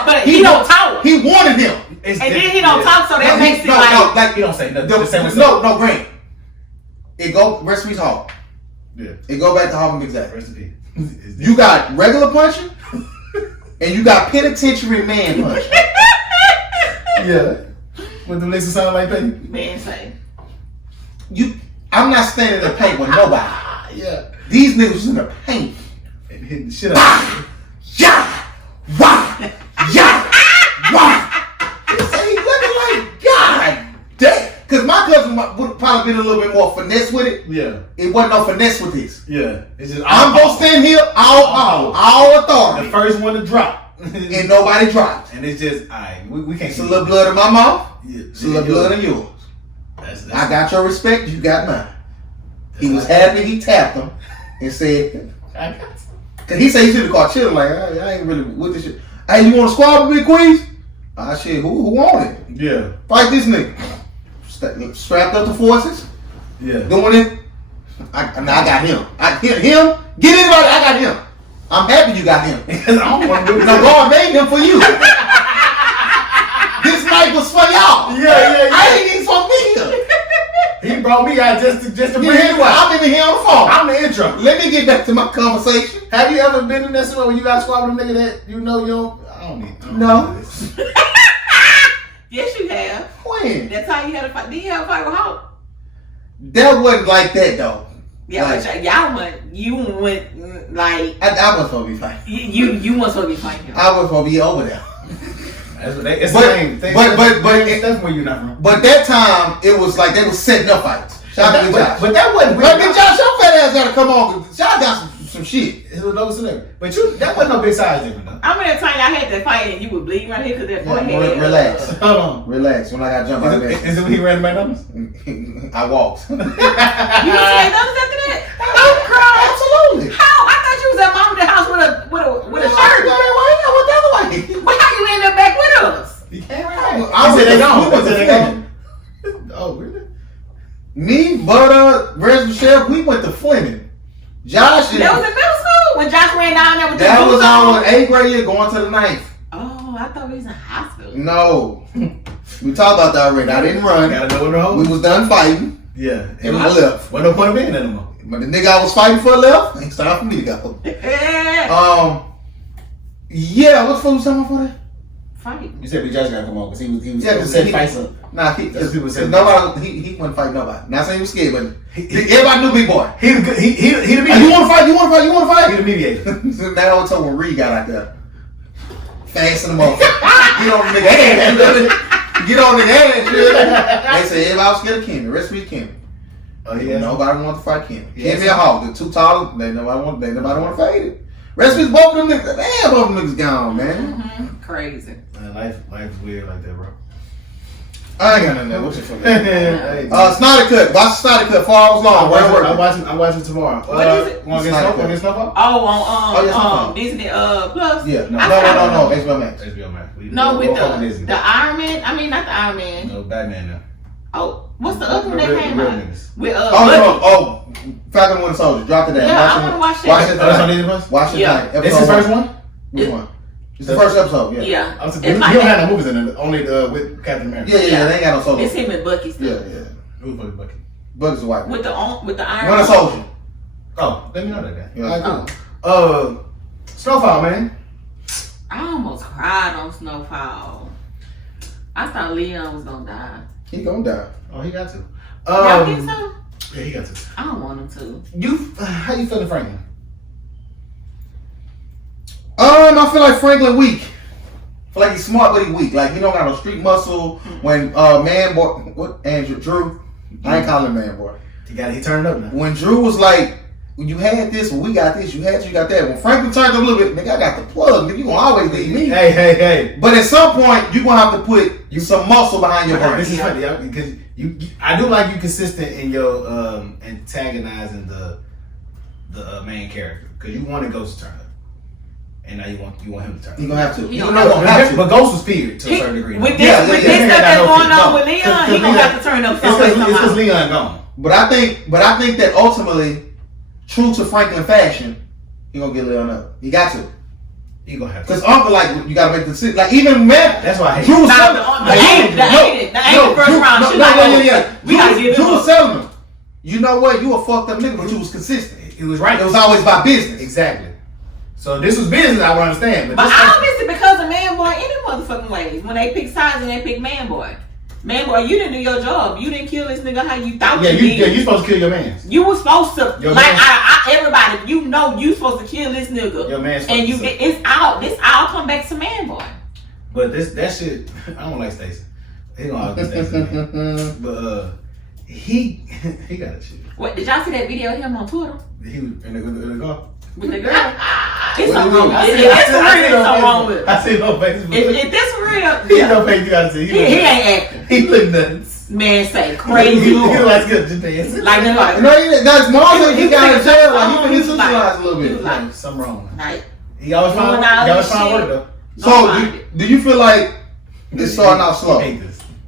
but he don't talk. He wanted him. And then he don't talk, so that makes it like he don't say nothing. Grant. It go rest in peace, Hawk. Yeah. It go back to Hawk and McZack. Rest in peace. You got regular punching, and you got penitentiary man punching. Yeah. What the licks sound like, baby? man say. I'm not standing in the paint with nobody. Yeah. These niggas in the paint. And hitting the shit out. Yeah, why, yeah, why? He say he looking like God damn. Cause my cousin would probably been a little bit more finesse with it. Yeah. It wasn't no finesse with this. Yeah. It's just I'm gonna stand here all authority. The first one to drop. And nobody dropped. And it's just, alright, we can't. It's a little blood in my mouth. Yeah. It's a little blood in yours. That's I got your respect. You got mine. He was happy. He tapped him and said, I got you. Cause he said he should have called chilling. Like I ain't really with this shit. Hey, you want to squad with me, Queens? Ah shit. Who want it? Yeah. Fight this nigga. Strapped up the forces. Yeah. Doing it. I got him. Him. Get anybody. I got him. I'm happy you got him. I don't want to do No, God made him for you. This night was for y'all. Yeah. I ain't even supposed to be here. He brought me out just to bring Yeah, you out. I'm even here on the phone. I'm the intro. Let me get back to my conversation. Have you ever been in that situation where you got squad with a nigga that you know you don't? I don't need. No. This. Yes, you have. When? That's how you had a fight. Did you have a fight with Hawk? That wasn't like that though. Yeah, Like- but you went like I was supposed to be fighting. you weren't supposed to be fighting him. I was supposed to be over there. That's what they. It's But- the same thing. That's where you're not from. But that time it was like they was setting up fights. Shout out to Big Josh. But that wasn't. But Big Josh, your fat ass gotta come on. Josh got some shit. It was no celebrity. But that wasn't no big size difference though. I'm gonna tell you, I had that fight and you would bleed right here because that boy Yeah, had. relax. Hold on. Relax. When I got jump out of Is it when he ran the McDonald's? bed, I walked. You didn't see McDonald's after that? Don't cry. Absolutely. How? I thought you was at mama's house with a shirt. But how you end up back with us? He came I said they gone. Oh, really? Me, Butter, Resident Chef, we went to Fleming. Josh and That was in middle school when Josh ran down there with that the was boots on. our 8th grade year going to the 9th. Oh, I thought he was in hospital. No. We talked about that already. I didn't run. Gotta know the We hole. was done fighting. Yeah. And I left. What no point of being there no more. But the nigga I was fighting for left. It's time for me to go. Yeah, what's for something for that? Fight. You said we just gotta come on because he was Yeah, set he- fights up. Nah, That's people say. nobody. He wasn't fighting nobody. Not saying he was scared, but everybody knew Big Boy. He the mediator. Hey, you want to fight? You want to fight? You want to fight? He the mediator. So that whole time when Reed got out there, fast in the motherfucker. Get on the nigga ass. Get on the ass. They say everybody was scared of Kimmy. Rest of Kimmy. Oh yeah. Nobody wanted to fight Kimmy. Yeah. Kimmy and Hawk, the two tall. Nobody want to fight it. Rest of both of them niggas. Damn, both of them niggas gone, man. Mm-hmm. Crazy. Life's weird like that, bro. I ain't got nothing there. What's your fucking? Hey. Snyder Cut. Watch Snyder Cut. 4 hours long. I'm watching tomorrow. What is it? Want to get Snowfall? Oh, yes, on Disney Plus. Yeah. No. HBO Max. HBO Max. No, with Disney. the Iron Man. I mean, not the Iron Man. No, Batman now. Oh, what's the other one that came out? With Falcon and Winter Soldier. Dropped it down. Yeah, I want to watch that. Watch it That's on tonight. Disney Plus? Watch it Yeah. tonight. This is the first one? Which one? It's the first episode. Yeah. Yeah. You It's don't like have that. no movies in it. Only with Captain America. Yeah. They ain't got no solo. It's him and Bucky still. Yeah. Who's Bucky? Bucky's white. With the Iron Winter Man. Soldier. Oh, let me know that guy. Yeah. All right, cool. Snowfall, man. I almost cried on Snowfall. I thought Leon was gonna die. He gonna die. Oh, he got to. Y'all think so? Yeah, he got to. I don't want him to. How you feeling, Franklin? I feel like Franklin weak. I feel like he's smart, but he weak. Like he don't got no street muscle. When man boy, Drew, I ain't calling him man boy. He turned up now. When Drew was like when you had this, when we got this, you got that. When Franklin turned up a little bit, nigga, I got the plug. Nigga, you gonna always need me. Hey. But at some point, you gonna have to put some muscle behind your brain. This is funny, because I do like you consistent in your antagonizing the main character, because you wanted Ghost to turn up, and now you want him to turn up. You gonna have to. You gonna have to. But Ghost was feared to a certain degree. With this stuff that's going on with Leon, he gonna have to turn up somewhere. It's because Leon gone. But I think that ultimately, true to Franklin fashion, he gonna get Leon up. He got to. He gonna have to. Because Uncle, like, you gotta make the decision. Like, even man, that's why I hate Drew the first round. We gotta give him Drew Selman. You know what? You a fucked up nigga, but you was consistent. It was right. It was always about business. Exactly. So this was business, I would understand. But I don't miss it because of Man Boy any motherfucking ways. When they pick sides and they pick Man Boy. Man Boy, you didn't do your job. You didn't kill this nigga how you thought you did. Yeah, you supposed to kill your man. You were supposed to. Everybody, you know you supposed to kill this nigga. Your man. And it's out. This all come back to Man Boy. But that shit, I don't like Stacey. He gonna always be Stacey, man. But he got a shit. What, did y'all see that video of him on Twitter? He was in the car. With the girl? It's something wrong with it. If it's real, it's something wrong with it. I see no Facebook. If this real, he no face, you gotta see. He ain't acting. He look nuts. Man, say crazy. He like good just dancing. Like no, that's Marlon. He got in jail. Like, he been institutionalized a little bit. Like, something wrong. Like, he always trying to work though. So do you feel like it's starting out slow?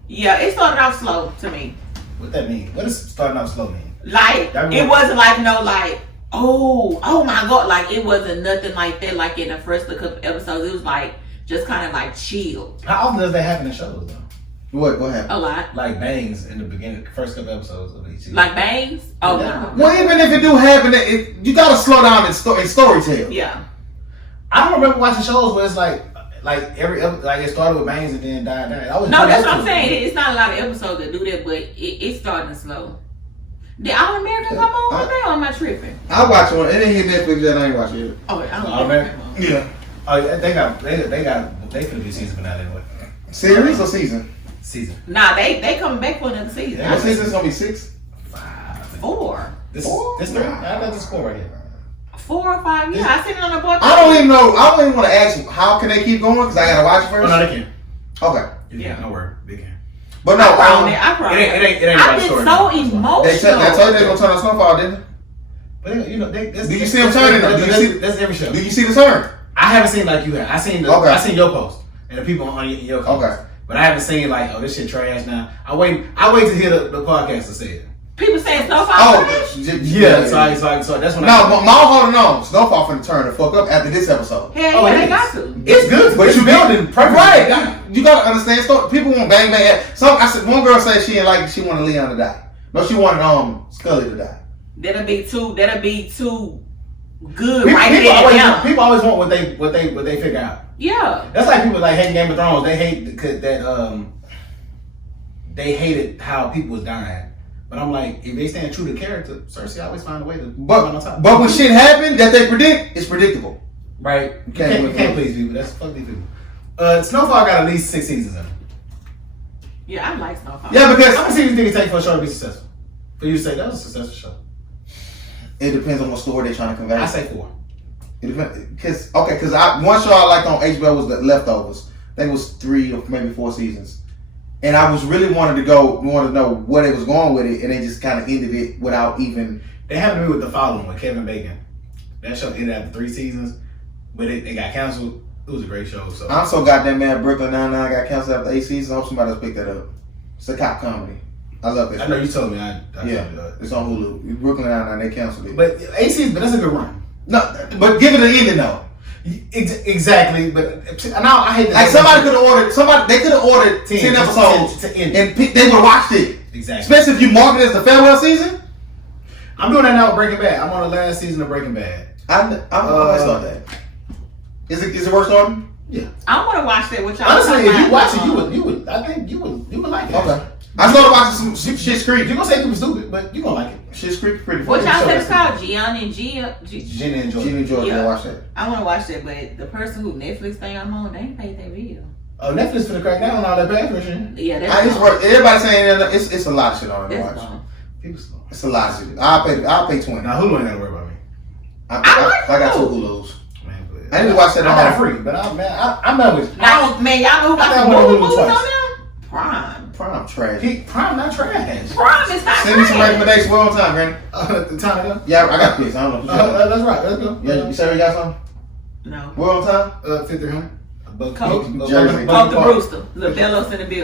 Yeah, it started off slow to me. What that mean? What does starting out slow mean? Like, it wasn't like oh my God, like it wasn't nothing like that. Like in the first couple episodes, it was like just kind of like chill. How often does that happen in shows though? What happened? A lot. Like bangs in the beginning, first couple episodes of each season. Like bangs? Oh yeah. no. Well, even if it do happen, you gotta slow down in storytelling. Yeah. I don't remember watching shows where it's like it started with bangs and then died down. No, that's what I'm saying. It's not a lot of episodes that do that, but it's starting slow. Did All American come on one day, or am I tripping? I watch one. It ain't hit Netflix yet. I ain't watch it. Oh, All American. Yeah. Oh, yeah, they finna do season finale anyway. Series or season? Season. Nah, they coming back for another season. What season is gonna be 6? 4. This 3. I got this 4 right here. 4 or 5. Yeah, I seen it on the board. I don't even know. I don't even want to ask how can they keep going because I gotta watch it first. Oh no, they can. Okay. Yeah, no worry, they can. But no, I probably. It ain't I've been so emotional. They told you they gonna turn on Snowfall, didn't they? But you know, do you see them turning? That's every show. Do you see the turn? I haven't seen like you have. I seen your post and the people on your post. Okay. But I haven't seen like, oh, this shit trash now. I wait to hear the podcast to say it. People saying Snowfall. Oh, yeah. So that's when. No, but my holding on. Snowfall finna turn the fuck up after this episode. Hell yeah, they got to. It's good, but you building perfect. Right. You gotta understand. People want bang bang. I said one girl said she wanted Leon to die. No, she wanted Scully to die. That'll be too good. People always want what they figure out. Yeah. That's like people like hate Game of Thrones. They hate that they hated how people was dying. But I'm like, if they stand true to character, Cersei always find a way to on top. But when shit happen that they predict, it's predictable. Right. You can't please people. That's fuck these people. Snowfall got at least 6 seasons in it. Yeah, I like Snowfall. Yeah, because how many seasons do you take for a show to be successful? For you to say that was a successful show? It depends on what story they're trying to convey. I say 4. It depends, because one show I liked on HBO was The Leftovers. I think it was 3 or maybe 4 seasons. And I was really wanted to know where they was going with it, and they just kind of ended it without even. They happened to me with The Following with Kevin Bacon. That show ended after 3 seasons, but it got canceled. It was a great show. So I'm so goddamn mad. Brooklyn Nine-Nine got canceled after 8 seasons. I hope somebody else picked that up. It's a cop comedy. I love that. I know you told me. It's on Hulu. Brooklyn Nine-Nine, they canceled it. But 8 seasons, but that's a good run. No, but give it an ending though. Exactly, but now I hate that. Like they could have ordered 10 episodes to end and they would have watched it. Exactly. Especially if you mark it as the farewell season. I'm doing that now with Breaking Bad. I'm on the last season of Breaking Bad. I might start that. Is it worth starting? Yeah. I want to watch that with y'all. Honestly, if you watch it, you would. I think you would like it. Okay. I started watching some Shit's Creek. You're gonna say people stupid, but you gonna like it. Shit's Creek pretty funny. What y'all said it's called? Gina and Georgia. Yeah. Watch that. I want to watch that, but the person who Netflix thing I'm on, they ain't paid their bill. Oh, Netflix finna crack down on all that bad shit. Yeah, that's it's worth. Everybody's saying it's a lot of shit on it to watch. People slow. It's a lot of shit. I'll pay $20. Now Hulu ain't gotta worry about me. I got 2 Hulus. Man, I need to watch that. I got free, but I'm not with you. Now, man, y'all know who got I some got one Hulu movies twice. on them? Prime. Prime trash. Prime not trash. Prime is not Send me some trash. recommendations. We're on time, Granny. The time to go? Yeah, I got picks. I don't know. That's right. Let's go. Yeah, you sure you got something? No. We're on time. 5300. Coke Jersey. the Brewster. The Bellows in the building.